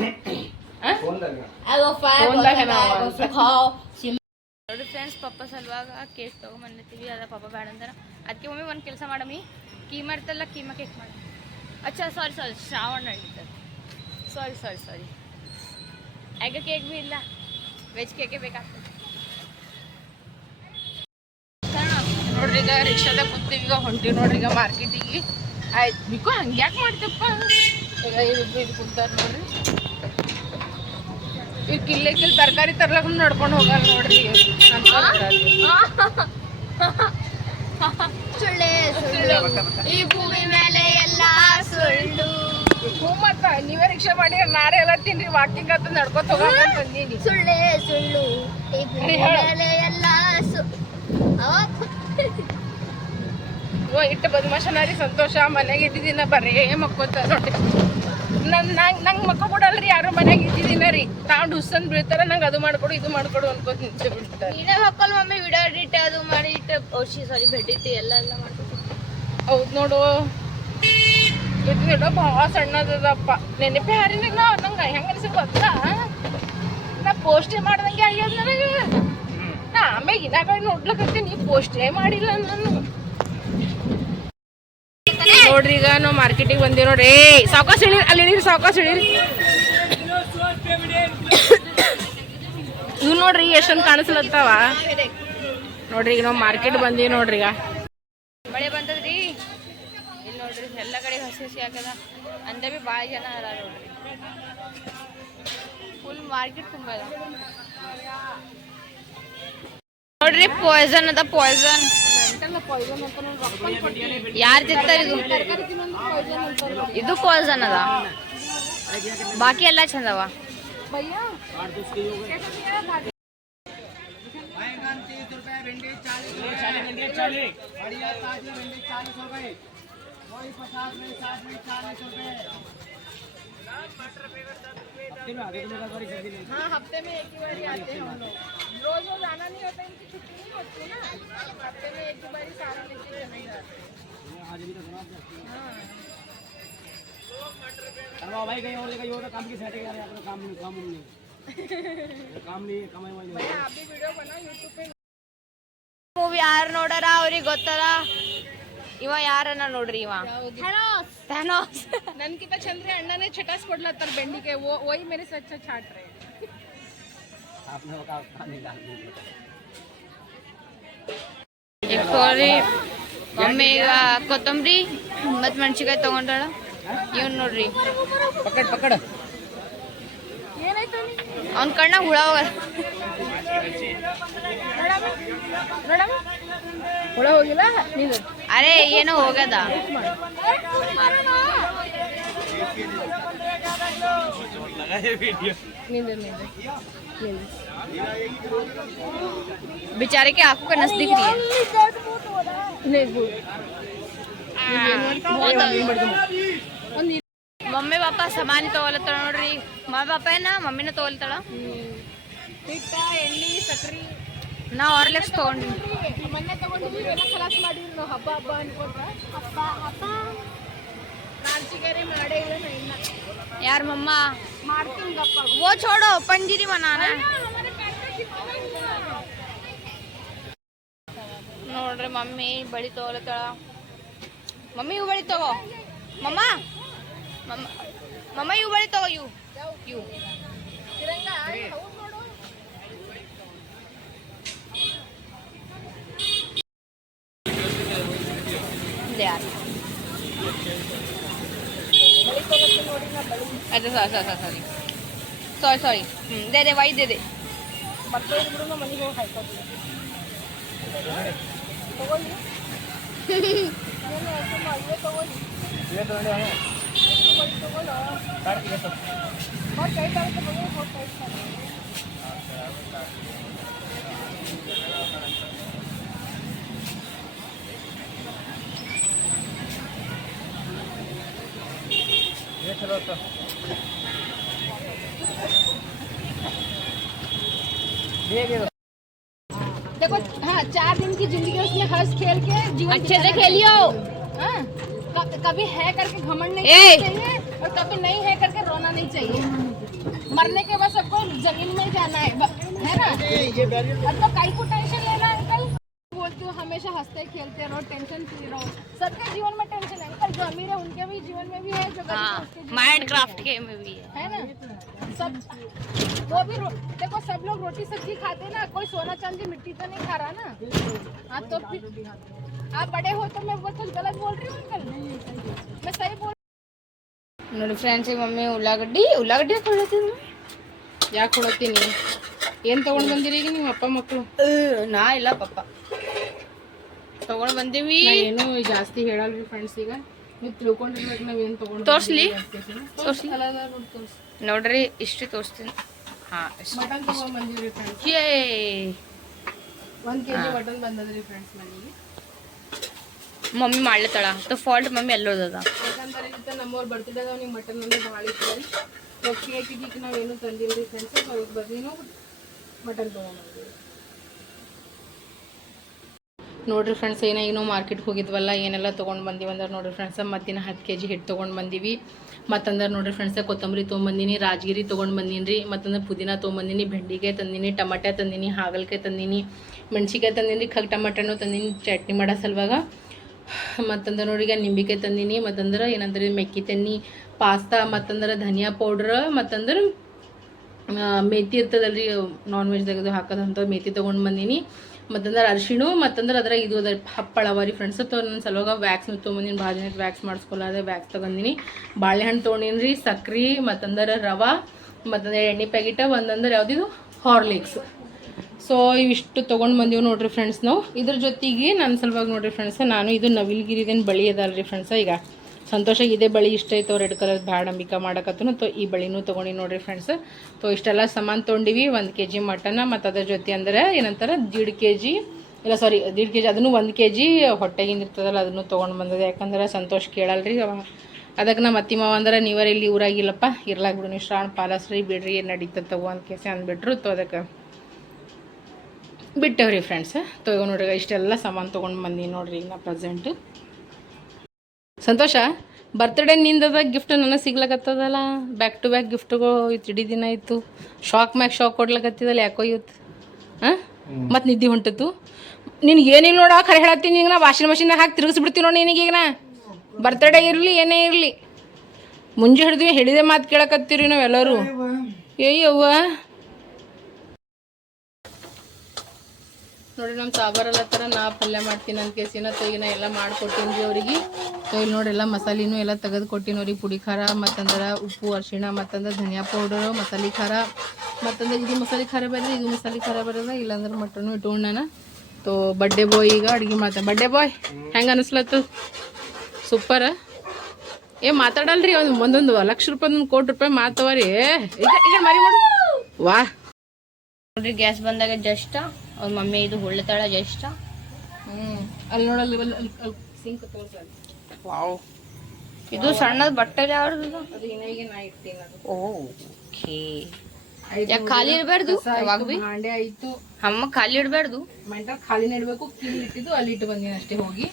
ನೋಡಿ ಫ್ರೆಂಡ್ಸ್ ಪಪ್ಪ ಸಲುವಾಗ ಕೇಕ್ ತೊಗೊಂಬಂದಿರ್ತೀವಿ ಅದ ಪಪ್ಪ ಬೇಡ ಅಂತಾರ ಅದಕ್ಕೆ ಒಮ್ಮೆ ಒಂದು ಕೆಲಸ ಮಾಡಮ್ಮಿ ಕೀಮಾ ಇರ್ತಲ್ಲ ಕೀಮಾ ಕೇಕ್ ಮಾಡಿ अच्छा sorry Shravan sorry egg cake भी ಇಲ್ಲ ವೆಜ್ ಕೇಕೆ ಬೇಕಾಗ್ತದೆ ನೋಡ್ರಿ ಈಗ ರಿಕ್ಷಾದಾಗ ಕೂತೀವಿ ಈಗ ಹೊಂಟಿವಿ ನೋಡ್ರಿ ಈಗ ಮಾರ್ಕೆಟಿಗೆ ಆಯ್ತು ಬಿಕೋ ಹಂಗ್ಯಾಕೆ ಮಾಡ್ತಪ್ಪ ಈಗ ಇದು ಕುಂತಾರ ನೋಡ್ರಿ ಈಗ ಕಿಲ್ಲಿ ತರಕಾರಿ ತರ್ಲಕ್ಕ ನಡ್ಕೊಂಡು ಹೋಗಲ್ಲ ನೋಡ್ರಿ ಈ ಭೂಮಿ ಮೇಲೆ ಎಲ್ಲ ಸುಳ್ಳು ಮತ್ತ ನೀವೇ ರಿಕ್ಷಾ ಮಾಡಿ ನಾರೇ ಎಲ್ಲ ತಿನ್ರಿ ವಾಕಿಂಗ್ ಅಂತ ನಡ್ಕೊತ ಹೋಗೀನಿ ಸುಳ್ಳು ಈ ಭೂಮಿ ಮೇಲೆ ಎಲ್ಲ ಇಟ್ಟು ಬದ್ಮಾಶನಾರಿ ಸಂತೋಷ ಮನೆಗೆ ಇದ್ದಿದ್ದೀನ ಬರೀ ಮಕ್ಕೋತ ನೋಡಿ ನಂಗೆ ಮಕ್ಕ ಕೊಡಲ್ರಿ ಯಾರು ಮನೆಗೆ ಇದ್ದಿದ್ದೀನ ರೀ ತಾವು ಡುಸ್ಸನ್ ಬೀಳ್ತಾರ ನಂಗೆ ಅದು ಮಾಡ್ಕೊಡು ಇದು ಮಾಡ್ಕೊಡು ಅನ್ಕೋತ ನಿಂತೆ ಬಿಡ್ತಾರೆ ನೀನೇ ಮಕ್ಕಳು ಮಮ್ಮಿ ವಿಡಿಯೋ ಎಡಿಟ್ ಅದು ಮಾಡಿ ಸಾರಿ ಬೆಡ್ಡಿಟ್ಟು ಎಲ್ಲ ಮಾಡ್ಕೊತೀನಿ ಹೌದು ನೋಡು ಇದು ಭಾಳ ಸಣ್ಣದಪ್ಪ ನೆನಪೆ ಹಾರಿನಾಗ ನಂಗೆ ಹೆಂಗೆ ಅನ್ಸಿ ಗೊತ್ತಾ ನಾ ಪೋಸ್ಟೇ ಮಾಡ್ದಂಗೆ ಆಗ್ಯದ ನನಗೆ ನಾ ಆಮೇಲೆ ಇನ್ನಾಗ ನೋಡ್ಲಕತ್ತೀನಿ ಪೋಸ್ಟೇ ಮಾಡಿಲ್ಲ ನಾನು ನೋಡ್ರಿ ಈಗ ನಾವು ಮಾರ್ಕೆಟಿಗೆ ಬಂದೀವಿ ನೋಡ್ರಿ ಸಾವ್ಕಾಸ್ ಇಳೀರಿ ಅಲ್ಲಿ ಇಳೀರಿ ಸಾವ್ಕಾಸ್ ಇಳೀರಿ ಇವ್ ನೋಡ್ರಿ ಎಷ್ಟೊಂದು ಕಾಣಿಸ್ಲತ್ತಾವ ನೋಡ್ರಿ ಈಗ ನಾವು ಮಾರ್ಕೆಟ್ ಬಂದೀವಿ ನೋಡ್ರಿ ಈಗ ಮಳೆ ಬಂದದ್ರಿ ಇಲ್ಲಿ ನೋಡ್ರಿ ಎಲ್ಲ ಕಡೆ ಹಸಿ ಹಾಕದ ಅಂದ ಬಿ ಭಾಳ ಜನ ಅದ ನೋಡ್ರಿ ಫುಲ್ ಮಾರ್ಕೆಟ್ ತುಂಬ ಅದ ನೋಡ್ರಿ ಪಾಯ್ಸನ್ ಅದ ಪಾಯ್ಸನ್ ಯಾರು ತಿಂತಾರೆ ಇದು ಪಾಯ್ಸನ್ ಅದ ಬಾಕಿ ಎಲ್ಲ ಚಂದವ हाँ हफ्ते में एक ही बार आते हैं हम लोग रोज आना नहीं होता इनकी छुट्टी नहीं होती ना हफ्ते में एक ही बार सारा लेके चले जाते हैं भाई कहीं और कहीं और काम की सेटिंग कर रहे हैं अपना काम नहीं कमाई वाली भैया आप भी वीडियो बनाओ YouTube पे ಮೂವಿ ಯಾರು ನೋಡಾರ ಅವ್ರಿಗೆ ಗೊತ್ತದ ಇವ ಯಾರನ್ನ ನೋಡ್ರಿ ಇವ ಥ್ಯಾನೋಸ್ ನನ್ಕಿಂತ ಚಂದ್ರೆ ಅಣ್ಣನೇ ಚಟಾಸ್ ಕೊಡ್ಲತ್ತಾರ ಬೆಂಡಿಗೆ ವही मेरे से अच्छा छाट रहे आपने वो काम नहीं डाल ಸಾರಿ ಮಮ್ಮಿ ಈಗ ಕೊತ್ತಂಬರಿ ಮತ್ತು ಮೆಣಸಿನ್ಕಾಯಿ ತೊಗೊಂಡಾಳ ಇವ್ನು ನೋಡ್ರಿ पकड़ ಅವ್ನ ಕಣ್ಣಾಗ ಹುಳ ಹೋಗಲ್ಲ ಹುಳ ಹೋಗಿಲ್ಲ ನೀನು ಅರೆ ಏನೋ ಹೋಗದ ನಿಂದೆ ನಿಂದೆ बेचारे के आंखों का नस दिख रही है ಮಮ್ಮಿ ಪಾಪ ಸಮಾನಿ ತಗೊಳತ್ತಾಳ ನೋಡ್ರಿ. ಮಮ್ಮಿ ಪಾಪ ಏನ ಮಮ್ಮಿನ ತಗೊಳ್ತಾಳ. ಹಿಟ್ಟ ಎಣ್ಣೆ ಸಕ್ರಿ ನಾ ಹಾರ್ಲಿಕ್ಸ್ ತಗೊಂಡಿ. ಮೊನ್ನೆ ತಗೊಂಡಿದ್ವಿ ಎಲ್ಲ ಖಲಾಸ್ ಮಾಡಿದ್ವಿ ನಾವು ಹಬ್ಬ ಹಬ್ಬ ಅನ್ಕೊಂಡ್ರ ಹಬ್ಬ ನಾಚಿಕೆರೆ ಮಾಡೇ ಇಲ್ಲ ನಾ ಇನ್ನ ಯಾರ ಮಮ್ಮ ಮಾಡ್ತೀನಿ ಗಪ್ಪ वो छोड़ो पंजीरी बनाना ನೋಡ್ರಿ ಮಮ್ಮಿ ಬಳಿ ತಗೊಳತ್ತಾಳ. ಮಮ್ಮಿ ಇವು ಬಳಿ ತಗೋ ಮಮ್ಮ ಮಮ್ಮ ಮಮ್ಮ ಇವು ಬಳಿ ತಗೋ ಇವು ಇವು यार अच्छा सॉरी सॉरी दे दे वाई दे दे ಮತ್ತೆ ಇದ್ಬಿಡು ಮನೆಗೆ ಹೋಗಿ ಹಾಯ್ಕೋತೀವಿ ತಗೊಳ್ಳಿ ಅಲ್ಲೇ ತಗೊಳ್ಳಿ ತಗೊಳ್ಳೋ ಕೈ ತಾಳ್ಕೆ ಮನೆಗೆ ಹೋಗಿ ಕಳಿಸ್ತಾರೆ. देखो हाँ 4 दिन की जिंदगी उसमें हंस खेल के जीवन अच्छे से खेलियो. हाँ कभी है करके घमंड नहीं ए! चाहिए और कभी नहीं है करके रोना नहीं चाहिए. मरने के बाद सबको जमीन में जाना है ना. अब तो कई को टेंशन लेना है अंकल. बोलती हूँ हमेशा हंसते खेलते रहो टेंशन फ्री रहो. सबके जीवन में टेंशन है अंकल. जो अमीर है उनके भी जीवन में भी है जो गरीब है हाँ उसके जीवन माइंड में भी क्राफ्ट के में भी है ना. सब वो भी देखो सब लोग रोटी सब्जी खाते ना. कोई सोना चांदी मिट्टी तो नहीं खा रहा ना. हाँ तो फिर आप बड़े हो तो मैं वो कुछ गलत बोल रही हूँ अंकल. मैं सही बोल. ನೋಡಿ ಫ್ರೆಂಡ್ಸ್ ಮಮ್ಮಿ ಉಳ್ಳಾಗಡ್ಡಿ ಹಾಕೊಳ್ಳತ್ತೀನಿ. ಯಾಕೆ ಕೊಡತ್ತೀನಿ ಏನು ತೊಗೊಂಡು ಬಂದಿರಿ ಈಗ ನಿಮ್ಮ ಅಪ್ಪ ಮಕ್ಕಳು? ನಾ ಇಲ್ಲ ಪಪ್ಪ ತಗೊಂಡ್ ಬಂದೀವಿ. ಏನು ಜಾಸ್ತಿ ಹೇಳಲ್ರಿ ಫ್ರೆಂಡ್ಸ್. ಈಗ ನೀವು ತಿಳ್ಕೊಂಡಿರ್ಬೇಕು ನಾವ್ ಏನು ತೊಗೊಂಡು ತೋರ್ಸ್ಲಿ ತೋರಿಸಿ ನೋಡ್ರಿ ಇಷ್ಟು ತೋರಿಸ್ತೀನಿ. ಹಾ ಮಟನ್ ತೊಗೊಂಡು ಬಂದಿವ್ರಿ ಫ್ರೆಂಡ್ಸ್. ಯೇ 1 kg ಮಟನ್ ಬಂದದ್ರಿ ಫ್ರೆಂಡ್ಸ್ ಮನೆಗೆ. ಮಮ್ಮಿ ಮಾಡ್ಲತ್ತಾಳ तो ಫಾಲ್ಟ್ ಮಮ್ಮಿ ಎಲ್ಲೋದದ ಯಾಕಂದ್ರೆ ಇವತ್ತು ನಮ್ಮವ್ರು ಬರ್ತಿದ್ದಾಗ ಅವ್ನಿಗೆ ಮಟನ್ ಅಂದ್ರೆ ಭಾಳ ಇಷ್ಟ ರೀ. ಕೇಕ್ ಗೀಕ್ ನಾವೇನು ತಂದಿಲ್ರಿ ಫ್ರೆಂಡ್ಸ್. ಅವ್ರಿಗೆ ಬರ್ದಿನೂ ಮಟನ್ ತೊಗೊಂಡ್ಬಂದಿವಿ ನೋಡ್ರಿ ಫ್ರೆಂಡ್ಸ್. ಏನೋ ಈಗ ನಾವು ಮಾರ್ಕೆಟ್ಗೆ ಹೋಗಿದ್ವಲ್ಲ ಏನೆಲ್ಲ ತೊಗೊಂಡು ಬಂದೀವಿ ಅಂದ್ರೆ ನೋಡ್ರಿ ಫ್ರೆಂಡ್ಸ್ ಮತ್ತಿನ 10 kg ಹಿಟ್ಟು ತೊಗೊಂಡು ಬಂದೀವಿ. ಮತ್ತಂದ್ರೆ ನೋಡ್ರಿ ಫ್ರೆಂಡ್ಸ್ ಕೊತ್ತಂಬರಿ ತೊಗೊಂಬಂದಿನಿ, ರಾಜಗಿರಿ ತೊಗೊಂಡು ಬಂದೀನಿ ರೀ. ಮತ್ತಂದ್ರೆ ಪುದೀನ ತೊಗೊಂಬಂದಿನಿ, ಬೆಂಡಿಕಾಯಿ ತಂದೀನಿ, ಟಮಾಟೆ ತಂದೀನಿ, ಹಾಗಲಕಾಯಿ ತಂದೀನಿ, ಮೆಣ್ಸಿಕಾಯಿ ತಂದೀನಿ, ಟಮಾಟನೂ ತಂದೀನಿ ಚಟ್ನಿ ಮಾಡೋ ಸಲುವಾಗ. ಮತ್ತಂದ್ರೆ ನೋಡಿ ಈಗ ನಿಂಬೆಕಾಯಿ ತಂದೀನಿ. ಮತ್ತಂದ್ರೆ ಏನಂದ್ರೆ ಮೆಕ್ಕಿ ತನ್ನಿ, ಪಾಸ್ತಾ, ಮತ್ತಂದ್ರೆ ಧನಿಯಾ ಪೌಡ್ರ್, ಮತ್ತಂದ್ರೆ ಮೇಥಿ ಇರ್ತದಲ್ರಿ ನಾನ್ ವೆಜ್ದಾಗದು ಹಾಕೋದಂಥ ಮೇಥಿ ತೊಗೊಂಡು ಬಂದೀನಿ. ಮತ್ತಂದ್ರೆ ಅರಿಶಿಣು, ಮತ್ತಂದ್ರೆ ಅದ್ರ ಇದು ಅದ ಹಪ್ಪಳ ಅವ ರೀ ಫ್ರೆಂಡ್ಸ್. ನನ್ನ ಸಲುವಾಗ ವ್ಯಾಕ್ಸ್ನು ತೊಗೊಂಬಂದಿನಿ. ಭಾಳ ಜನಕ್ಕೆ ವ್ಯಾಕ್ಸ್ ಮಾಡಿಸ್ಕೊಳ್ಳೋದೆ ವ್ಯಾಕ್ಸ್ ತೊಗೊಂಡಿನಿ. ಬಾಳೆಹಣ್ಣು ತೊಗೊಂಡಿನಿ ರೀ, ಸಕ್ರೆ, ಮತ್ತಂದ್ರೆ ರವೆ, ಮತ್ತಂದ್ರೆ ಎಣ್ಣೆ ಪ್ಯಾಕೆಟ, ಒಂದಂದ್ರೆ ಯಾವುದಿದು ಹಾರ್ಲಿಕ್ಸ್. ಸೊ ಇವಿಷ್ಟು ತೊಗೊಂಡು ಬಂದೀವಿ ನೋಡ್ರಿ ಫ್ರೆಂಡ್ಸ್ ನಾವು. ಇದ್ರ ಜೊತೆಗೆ ನನ್ನ ಸಲುವಾಗಿ ನೋಡ್ರಿ ಫ್ರೆಂಡ್ಸ್ ನಾನು ಇದು ನವಿಲ್ಗಿರಿದೇನು ಬಳಿ ಅದಲ್ರಿ ಫ್ರೆಂಡ್ಸ್. ಈಗ ಸಂತೋಷಕ್ಕೆ ಇದೇ ಬಳಿ ಇಷ್ಟ ಐತೆ ರೆಡ್ ಕಲರ್ ಬ್ಯಾಡ್ ಅಂಬಿಕಾ ಮಾಡಕತ್ತನು. ತೊ ಈ ಬಳಿನೂ ತೊಗೊಂಡು ನೋಡ್ರಿ ಫ್ರೆಂಡ್ಸ್. ತೊ ಇಷ್ಟೆಲ್ಲ ಸಾಮಾನು ತೊಗೊಂಡಿವಿ. 1 kg ಮಟನ್, ಮತ್ತು ಅದ್ರ ಜೊತೆ ಅಂದರೆ ಏನಂತಾರೆ 1.5 kg ಇಲ್ಲ ಸಾರಿ 1.5 kg ಅದನ್ನು 1 kg ಹೊಟ್ಟೆಗಿಂದ ಇರ್ತದಲ್ಲ ಅದನ್ನು ತೊಗೊಂಡು ಬಂದಿದೆ. ಯಾಕಂದ್ರೆ ಸಂತೋಷ ಕೇಳಲ್ರಿ ಅದಕ್ಕೆ ನಮ್ಮ ಅತ್ತಿ ಮಾವ ಅಂದ್ರೆ ನೀವರ ಇಲ್ಲಿ ಊರಾಗಿಲ್ಲಪ್ಪ ಇರ್ಲಾಕ್ ಬಿಡು ನೀವು ಶ್ರಾವಣ ಪಾಲಸ್ರಿ ಬಿಡ್ರಿ ನಡೀತದೆ ತಗೋ ಅಂತ ಕೇಸಿ ಅಂದ್ಬಿಟ್ರು. ತೊ ಅದಕ್ಕೆ ಬಿಟ್ಟವ್ರಿ ಫ್ರೆಂಡ್ಸ್. ತಗೋ ನೋಡ್ರಿ ಇಷ್ಟೆಲ್ಲ ಸಾಮಾನು ತೊಗೊಂಡು ಬಂದೀನಿ ನೋಡ್ರಿ ಈಗ ನಾ ಪ್ರೆಸೆಂಟು. ಸಂತೋಷ ಬರ್ತ್ಡೇ ನಿಂದದ ಗಿಫ್ಟ್ ನನಗೆ ಸಿಗ್ಲಕತ್ತದಲ್ಲ. ಬ್ಯಾಕ್ ಟು ಬ್ಯಾಕ್ ಗಿಫ್ಟ್ಗಳು ಇಡೀ ದಿನ ಇತ್ತು. ಶಾಕ್ ಮ್ಯಾಕ್ ಶಾಕ್ ಕೊಡ್ಲಕತ್ತಿದಲ್ಲ ಯಾಕೋ ಇವತ್ತು. ಹಾಂ ಮತ್ತು ನಿದ್ದೆ ಹೊಂಟಿತ್ತು ನಿನಗೆ ಏನಿಲ್ಲ ನೋಡ. ಖರೆ ಹೇಳತ್ತೀನಿ ಈಗ ನಾ ವಾಷಿಂಗ್ ಮಷಿನ್ನಾಗ ಹಾಕಿ ತಿರುಗಿಸ್ಬಿಡ್ತೀನಿ ನೋಡಿ ನಿನಗೀಗ ನಾ. ಬರ್ತ್ಡೇ ಇರಲಿ ಏನೇ ಇರಲಿ ಮುಂಜೆ ಹಿಡಿದ್ವಿ ಹೇಳಿದೆ ಮಾತು ಕೇಳಕತ್ತೀರಿ ನಾವೆಲ್ಲರೂ. ಏಯ್ಯವ್ವ ನೋಡಿ ನಮ್ಮ ಸಾಂಬಾರಲ್ಲ ಥರ ನಾ ಪಲ್ಯ ಮಾಡ್ತೀನಿ ಅಂತ ಕೇಸಿನ. ತೊ ಈಗ ನಾ ಎಲ್ಲ ಮಾಡಿಕೊಟ್ಟಿನಿ ರೀ ಅವ್ರಿಗೆ. ತೊ ಇಲ್ಲಿ ನೋಡಿ ಎಲ್ಲ ಮಸಾಲೆನೂ ಎಲ್ಲ ತೆಗೆದು ಕೊಟ್ಟಿನಿ ಅವ್ರಿಗೆ. ಪುಡಿ ಖಾರ, ಮತ್ತಂದ್ರೆ ಉಪ್ಪು, ಅರಿಶಿಣ, ಮತ್ತಂದ್ರೆ ಧನಿಯಾ ಪೌಡರು, ಮಸಾಲೆ ಖಾರ, ಮತ್ತಂದ್ರೆ ಇದು ಮಸಾಲೆ ಖಾರ ಬರೋದು, ಇದು ಮಸಾಲೆ ಖಾರ ಬರೋದ, ಇಲ್ಲಾಂದ್ರೆ ಮಟನು ಇಟ್ಕೊಂಡು ನಾನು. ತೊ ಬಡ್ಡೆ ಬಾಯ್ ಈಗ ಅಡುಗೆ ಬಡ್ಡೆ ಬಾಯ್ ಹೆಂಗೆ ಅನಿಸ್ಲತ್ತು? ಸೂಪರ ಏ ಮಾತಾಡಲ್ರಿ ಒಂದೊಂದು ಲಕ್ಷ ರೂಪಾಯಿ ಒಂದು ಕೋಟಿ ರೂಪಾಯಿ ಮಾತವರಿ ಈಗ ಮರಿ ಮಾಡು ವಾ ನೋಡ್ರಿ ಗ್ಯಾಸ್ ಬಂದಾಗ ಜಸ್ಟ್ ಅವ್ರ ಮಮ್ಮಿ ಇದು ಹೊಳ್ತಾಳ ಜಸ್ಟ್. ಅಲ್ಲಿ ನೋಡಲ್ಲಿ ಸಿಂಕ್ ವಾವ್, ಇದು ಸಣ್ಣದ ಬಟ್ಟೆ ಯಾವ್ದು? ಅದು ಇನ್ನೇಗೆ ನಾ ಇಡ್ತೀನಿ ಅದು. ಓಕೆ, ಯಾಕೆ ಖಾಲಿ ಇರಬಾರ್ದು? ಯಾವಾಗ ಬಿ ಹಾಂಡೆ ಆಯ್ತು ಅಮ್ಮ ಖಾಲಿ ಇಡಬಾರ್ದು. ಮೆಂಟಲ್ ಖಾಲಿನೇ ಇಡ್ಬೇಕು. ಕೀಲ್ ಇಟ್ಟಿದ್ದು ಅಲ್ಲಿ ಇಟ್ಟು ಬಂದೀನಿ ಅಷ್ಟೇ ಹೋಗಿ.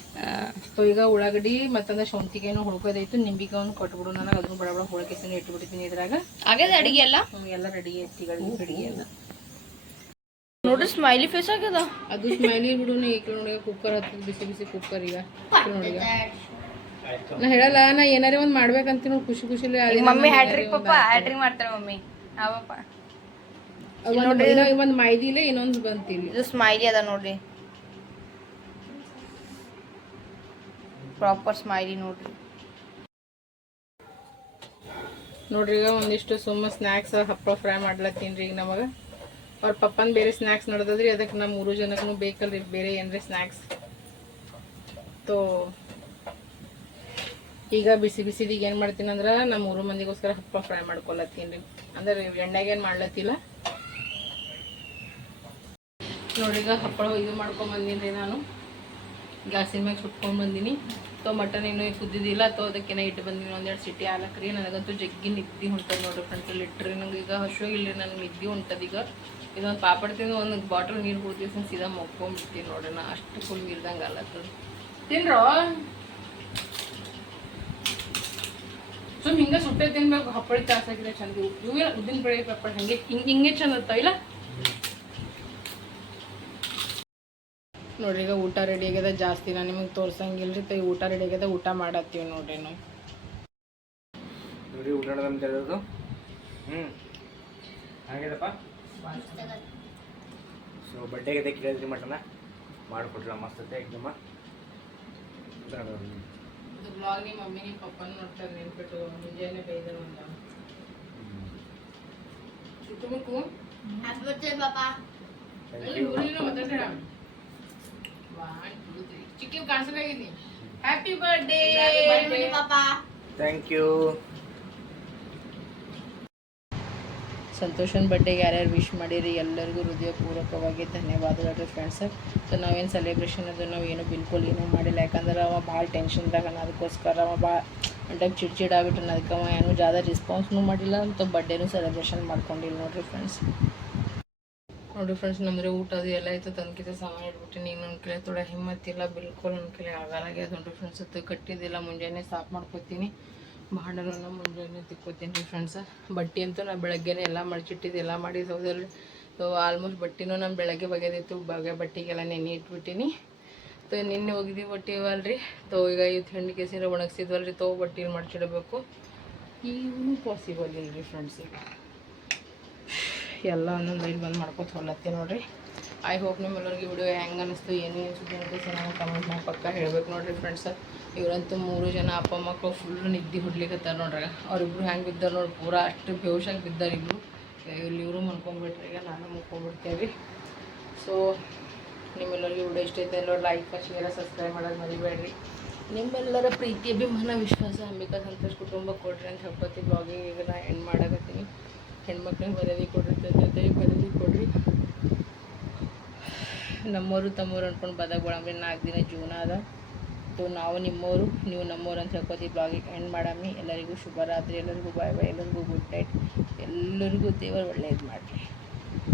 ಸೊ ಈಗ ಉಳ್ಳಾಗಡ್ಡಿ ಮತ್ತಂದ್ರೆ ಶೌಂತಿಗೆನೂ ಹುಳ್ಕೋದೈತು, ನಿಂಬಿಕಾಯನ್ನು ಕೊಟ್ಬಿಡು. ನನಗೆ ಅದನ್ನು ಬಡ ಬಡ ಹುಳಕೆಸನ್ನು ಇಟ್ಬಿಟ್ಟಿದ್ದೀನಿ ಇದ್ರಾಗ. ಆಗ್ಯದ ಅಡಿಗೆ ಎಲ್ಲ? ಎಲ್ಲ ರೆಡಿ ಐತಿ ಅಡಿಗೆ ಎಲ್ಲ. ನೋಡ್ರಿ ಸ್ಮೈಲಿ ಫೇಸ್ ಆಗ್ಯದ. ಅದು ಸ್ಮೈಲಿ ಬಿಡು. ಈಗ ನೋಡಿ ಕುಕ್ಕರ್ ಹತ್ತದ ಬಿಸಿ ಬಿಸಿ ಕುಕ್ಕರ್ ಈಗ ನೋಡಿ. ನಾ ಹೇಳಲ್ಲ, ನಾ ಏನಾರೇ ಒಂದ್ ಮಾಡ್ಬೇಕಂತ ನೋಡಿ ಖುಷಿ ಖುಷಿಲಿ. ಮಮ್ಮಿ ಹ್ಯಾಟ್ರಿಕ್ ಪಪ್ಪ ಹ್ಯಾಟ್ರಿಕ್ ಮಾಡ್ತಾರೆ ಮಮ್ಮಿ. ಅವಪ್ಪ ಒಂದ್ ಮೈದಿಲೆ ಇನ್ನೊಂದು ಬಂತಿಲ್ಲ. ಇದು ಸ್ಮೈಲಿ ಅದ ನೋಡ್ರಿ, ಪ್ರಾಪರ್ ಸ್ಮೈಲಿ ನೋಡ್ರಿ. ನೋಡ್ರಿ ಈಗ ಒಂದಿಷ್ಟು ಸುಮ್ಮ ಸ್ನ್ಯಾಕ್ಸ್ ಹಪ್ಪಳ ಫ್ರೈ ಮಾಡ್ಲತ್ತೀನಿ ಈಗ. ನಮಗೆ ಅವ್ರ ಪಪ್ಪನ ಬೇರೆ ಸ್ನ್ಯಾಕ್ಸ್ ನಡೆದದ್ರಿ, ಅದಕ್ಕೆ ನಮ್ಮ 3 ಜನಕ್ಕೂ ಬೇಕಲ್ರಿ ಬೇರೆ ಏನ್ರಿ ಸ್ನ್ಯಾಕ್ಸ್. ತೋ ಈಗ ಬಿಸಿ ಬಿಸಿದಿಗೆ ಏನು ಮಾಡ್ತೀನಿ ಅಂದ್ರೆ ನಮ್ಮ 3 ಮಂದಿಗೋಸ್ಕರ ಹಪ್ಪಳ ಫ್ರೈ ಮಾಡ್ಕೊಳತ್ತೀನಿ ರೀ. ಅಂದ್ರೆ ಎಣ್ಣೆಗೆ ಏನು ಮಾಡ್ಲತ್ತಿಲ್ಲ ನೋಡಿ. ಈಗ ಹಪ್ಪಳ ಇದು ಮಾಡ್ಕೊಂಬಂದೀನಿ ರೀ ನಾನು, ಗ್ಯಾಸಿನ ಮ್ಯಾಗ ಸುಟ್ಕೊಂಡು ಬಂದೀನಿ. ತೋ ಮಟನ್ ಇನ್ನೂ ಕುದ್ದಿದ್ದಿಲ್ಲ, ತೋ ಅದಕ್ಕೇನ ಇಟ್ಟು ಬಂದೀನಿ. ಒಂದೆರಡು ಸಿಟಿ ಹಾಲಕ್ರಿ. ನನಗಂತೂ ಜಗ್ಗಿ ನಿದ್ದೆ ಹೊಂಟದ ನೋಡ್ರಿ ಫ್ರೆಂಡ್ಸ್. ಲಿಟ್ರಿ ನಂಗೆ ಈಗ ಹಸುವಾಗಿಲ್ಲ, ನನಗೆ ನಿದ್ದೆ ಹೊಂಟದ. ಈಗ ಇದೊಂದು ಪಾಪಡ್ ತಿಂದು ಒಂದು ಬಾಟಲ್ ನೀರು ಕುಡ್ತೀವಿ, ಸೀದಾ ಮಕ್ಕೊಂಬಿಡ್ತೀನಿ ನೋಡ್ರಿ. ನಾ ಅಷ್ಟು ಫುಲ್ ಇಲ್ದಂಗೆ ಅಲ್ಲತ್ತದ. ತಿನ್ರೋ ಸುಮ್ ಹಿಂಗೆ ಸುಟ್ಟೆ ತಿನ್ಬೇಕು. ಹಪ್ಪಳ ಚಾಸಾಗಿದ್ರೆ ಚಂದ. ಇವು ಉದ್ದಿನ ಬೇಳೆ ಪಪ್ಪಳ ಹಂಗೆ ಹಿಂಗೆ ಚಂದ ಇರ್ತಾವ ಇಲ್ಲ ನೋಡ್ರಿ. ಈಗ ಊಟ ರೆಡಿ ಆಗ್ಯದ. ಜಾಸ್ತಿ ನಾನು ನಿಮಗೆ ತೋರ್ಸಂಗಿಲ್ರಿ. ಊಟ ರೆಡಿ ಆಗ್ಯದ, ಊಟ ಮಾಡತ್ತೀವಿ ನೋಡ್ರಿ ನಾವು. ನೋಡಿ ಊಟ ಮಾಡೋದು ಹಾಗಿದಪ್ಪ. ಸೊ ಬಡ್ಡೆಗೆ ಕೇಳಿದ್ರಿ ಮಟನ ಮಾಡಿಕೊಟ್ರ ಮಸ್ತ್ ಎಕ್ದಮ್ಮ. ಇದು ಬ್ಲಾಗ್ ನಿಮ್ಮ ಮಮ್ಮಿ ನಿಮ್ಮ ಪಪ್ಪನ ನೋಡ್ತಾರೆ ನೆನ್ಪಿಟ್ಟು. ಮುಂಜಾನೆ ಬೈದರು ಅಂತ ಸುತ್ತಮುಕ್ಕು ಚಿಕ್ಕಿ ಕಾಣಿಸ್ಲಾಗಿದ್ದೀನಿ. Happy birthday thank you. ಸಂತೋಷನ ಬರ್ಡೇಗೆ ಯಾರ್ಯಾರು ವಿಶ್ ಮಾಡಿರಿ ಎಲ್ಲರಿಗೂ ಹೃದಯಪೂರ್ವಕವಾಗಿ ಧನ್ಯವಾದಗಳು ಫ್ರೆಂಡ್ಸ್. ಸೊ ನಾವೇನು ಸೆಲೆಬ್ರೇಷನ್ ಅದು ನಾವು ಏನು ಬಿಲ್ಕುಲ್ ಏನೂ ಮಾಡಿಲ್ಲ. ಯಾಕಂದ್ರೆ ಅವ ಭಾಳ ಟೆನ್ಷನ್ದಾಗ ಅದಕ್ಕೋಸ್ಕರ ಅವ ಭಾಳ ಅಂಟಾಗ ಚಿಡ್ಚಿಡಾಗ್ಬಿಟ್ಟು ಅದಕ್ಕೆ ಅವ ಏನೂ ಜಾದ ರೆಸ್ಪಾನ್ಸ್ನೂ ಮಾಡಿಲ್ಲ ಅಂತ ಬರ್ಡೇನೂ ಸೆಲೆಬ್ರೇಷನ್ ಮಾಡ್ಕೊಂಡಿಲ್ಲ ನೋಡಿರಿ ಫ್ರೆಂಡ್ಸ್. ನೋಡಿರಿ ಫ್ರೆಂಡ್ಸ್, ನಮ್ಮದು ಊಟ ಅದು ಎಲ್ಲ ಆಯಿತು. ತನಕಿತ ಸಾಮಾನು ಇಟ್ಬಿಟ್ಟಿನಿ. ಈಗ ನನ್ನ ಕಡೆ ಥೋಡ ಹಿಮ್ಮತ್ತಿಲ್ಲ, ಬಿಲ್ಕುಲ್ ನನ್ನ ಕಡೆ ಆಗಲಾಗ್ಯದ ನೋಡಿರಿ ಫ್ರೆಂಡ್ಸ್. ಅದು ಕಟ್ಟಿದ್ದಿಲ್ಲ, ಮುಂಜಾನೆ ಸಾಫ್ ಮಾಡ್ಕೊತೀನಿ. ಭಾಂಡನ ಮುಂಜಾನೆ ತಿಕ್ಕೋತೀನಿ ರೀ ಫ್ರೆಂಡ್ಸ. ಬಟ್ಟೆ ಅಂತೂ ನಾನು ಬೆಳಗ್ಗೆನೇ ಎಲ್ಲ ಮಡಚಿಟ್ಟಿದ್ದು ಎಲ್ಲ ಮಾಡಿದ್ದು ಹೌದಲ್ರಿ. ಸೊ ಆಲ್ಮೋಸ್ಟ್ ಬಟ್ಟೆನೂ ನಾನು ಬೆಳಗ್ಗೆ ಬಗೆದಿತ್ತು. ಬಟ್ಟೆಗೆಲ್ಲ ನೆನೆ ಇಟ್ಬಿಟ್ಟಿನಿ. ತೋ ನಿನ್ನೆ ಹೋಗಿದ್ದೀವಿ ಬಟ್ಟೆ ಇವಲ್ರಿ. ತೋ ಈಗ ಇದು ಹೆಣ್ಣು ಕೇಸಿನ ಒಣಗಿಸಿದ್ವಲ್ರಿ, ತೋ ಬಟ್ಟೆಲಿ ಮಡಚಿಡಬೇಕು. ಈಗೂ ಪಾಸಿಬಲ್ ಇಲ್ಲರಿ ಫ್ರೆಂಡ್ಸ್. ಈಗ ಎಲ್ಲ ಒಂದೊಂದು ಲೈಟ್ ಬಂದು ಮಾಡ್ಕೊತ ಹೊಲತ್ತಿ ನೋಡಿರಿ. ಐ ಹೋಪ್ ನಿಮ್ಮೆಲ್ಲರಿಗೆ ವಿಡಿಯೋ ಹೆಂಗೆ ಅನ್ನಿಸ್ತು, ಏನು ಸುದ್ದಿ ಅಂತ ಚೆನ್ನಾಗಿ ಕಮೆಂಟ್ ಮಾಡಿ ಪಕ್ಕ ಹೇಳ್ಬೇಕು ನೋಡಿರಿ ಫ್ರೆಂಡ್ಸ್. ಇವರಂತೂ 3 ಜನ ಅಪ್ಪ ಮಕ್ಕಳು ಫುಲ್ ನಿದ್ದೆ ಹುಡ್ಲಿಕ್ಕತ್ತಾರ ನೋಡ್ರಿ. ಅವ್ರಿಬ್ರು ಹೆಂಗೆ ಬಿದ್ದಾರೆ ನೋಡಿ, ಪೂರಾ ಅಷ್ಟು ಬೇವುಷಾಗಿ ಬಿದ್ದಾರೆ ಇಬ್ಬರು. ಇಲ್ಲಿ ಇವರು ಮನ್ಕೊಂಡ್ಬಿಟ್ರಿ, ಈಗ ನಾನು ಮುನ್ಕೊಂಡ್ಬಿಡ್ತೇವೆ. ಸೊ ನಿಮ್ಮೆಲ್ಲರಿಗೂ ವಿಡಿಯೋ ಇಷ್ಟ ಐತೆ ಎಲ್ಲರೂ ಲೈಕ್ ಶೇರ್ ಸಬ್ಸ್ಕ್ರೈಬ್ ಮಾಡೋದು ಮರಿಬೇಡ್ರಿ. ನಿಮ್ಮೆಲ್ಲರ ಪ್ರೀತಿ ಅಭಿಮಾನ ವಿಶ್ವಾಸ ಅಂಬಿಕಾ ಸಂತೋಷ್ ಕುಟುಂಬ ಕೊಡ್ರಿ ಅಂತ ಹೇಳ್ಕೊತಿ. ಬ್ಲಾಗಿಂಗ್ ಈಗ ನಾನು ಎಂಡ್ ಮಾಡಕತ್ತೀನಿ. ಹೆಣ್ಮಕ್ಳಿಗೆ ಮರ್ಯಾದೆ ಕೊಡ್ರಿ, ಜೊತೆಗೆ ಮರ್ಯಾದೆ ಕೊಡ್ರಿ. ನಮ್ಮವರು ತಮ್ಮವ್ರು ಅಂದ್ಕೊಂಡು ಬದಗೊಳಂಬ್ರಿ 4 ದಿನ ಜೀವನ ಅದ. ಸೊ ನಾವು ನಿಮ್ಮವರು, ನೀವು ನಮ್ಮವ್ರು ಅಂತ ಹೇಳ್ಕೊತೀವಿ. ಬ್ಲಾಗಿಗೆ ಎಂಡ್ ಮಾಡಮ್ಮಿ. ಎಲ್ಲರಿಗೂ ಶುಭರಾತ್ರಿ, ಎಲ್ಲರಿಗೂ ಬಾಯ್ ಬಾಯ್, ಎಲ್ಲರಿಗೂ ಗುಡ್ ನೈಟ್. ಎಲ್ಲರಿಗೂ ದೇವರು ಒಳ್ಳೇದು ಮಾಡಲಿ.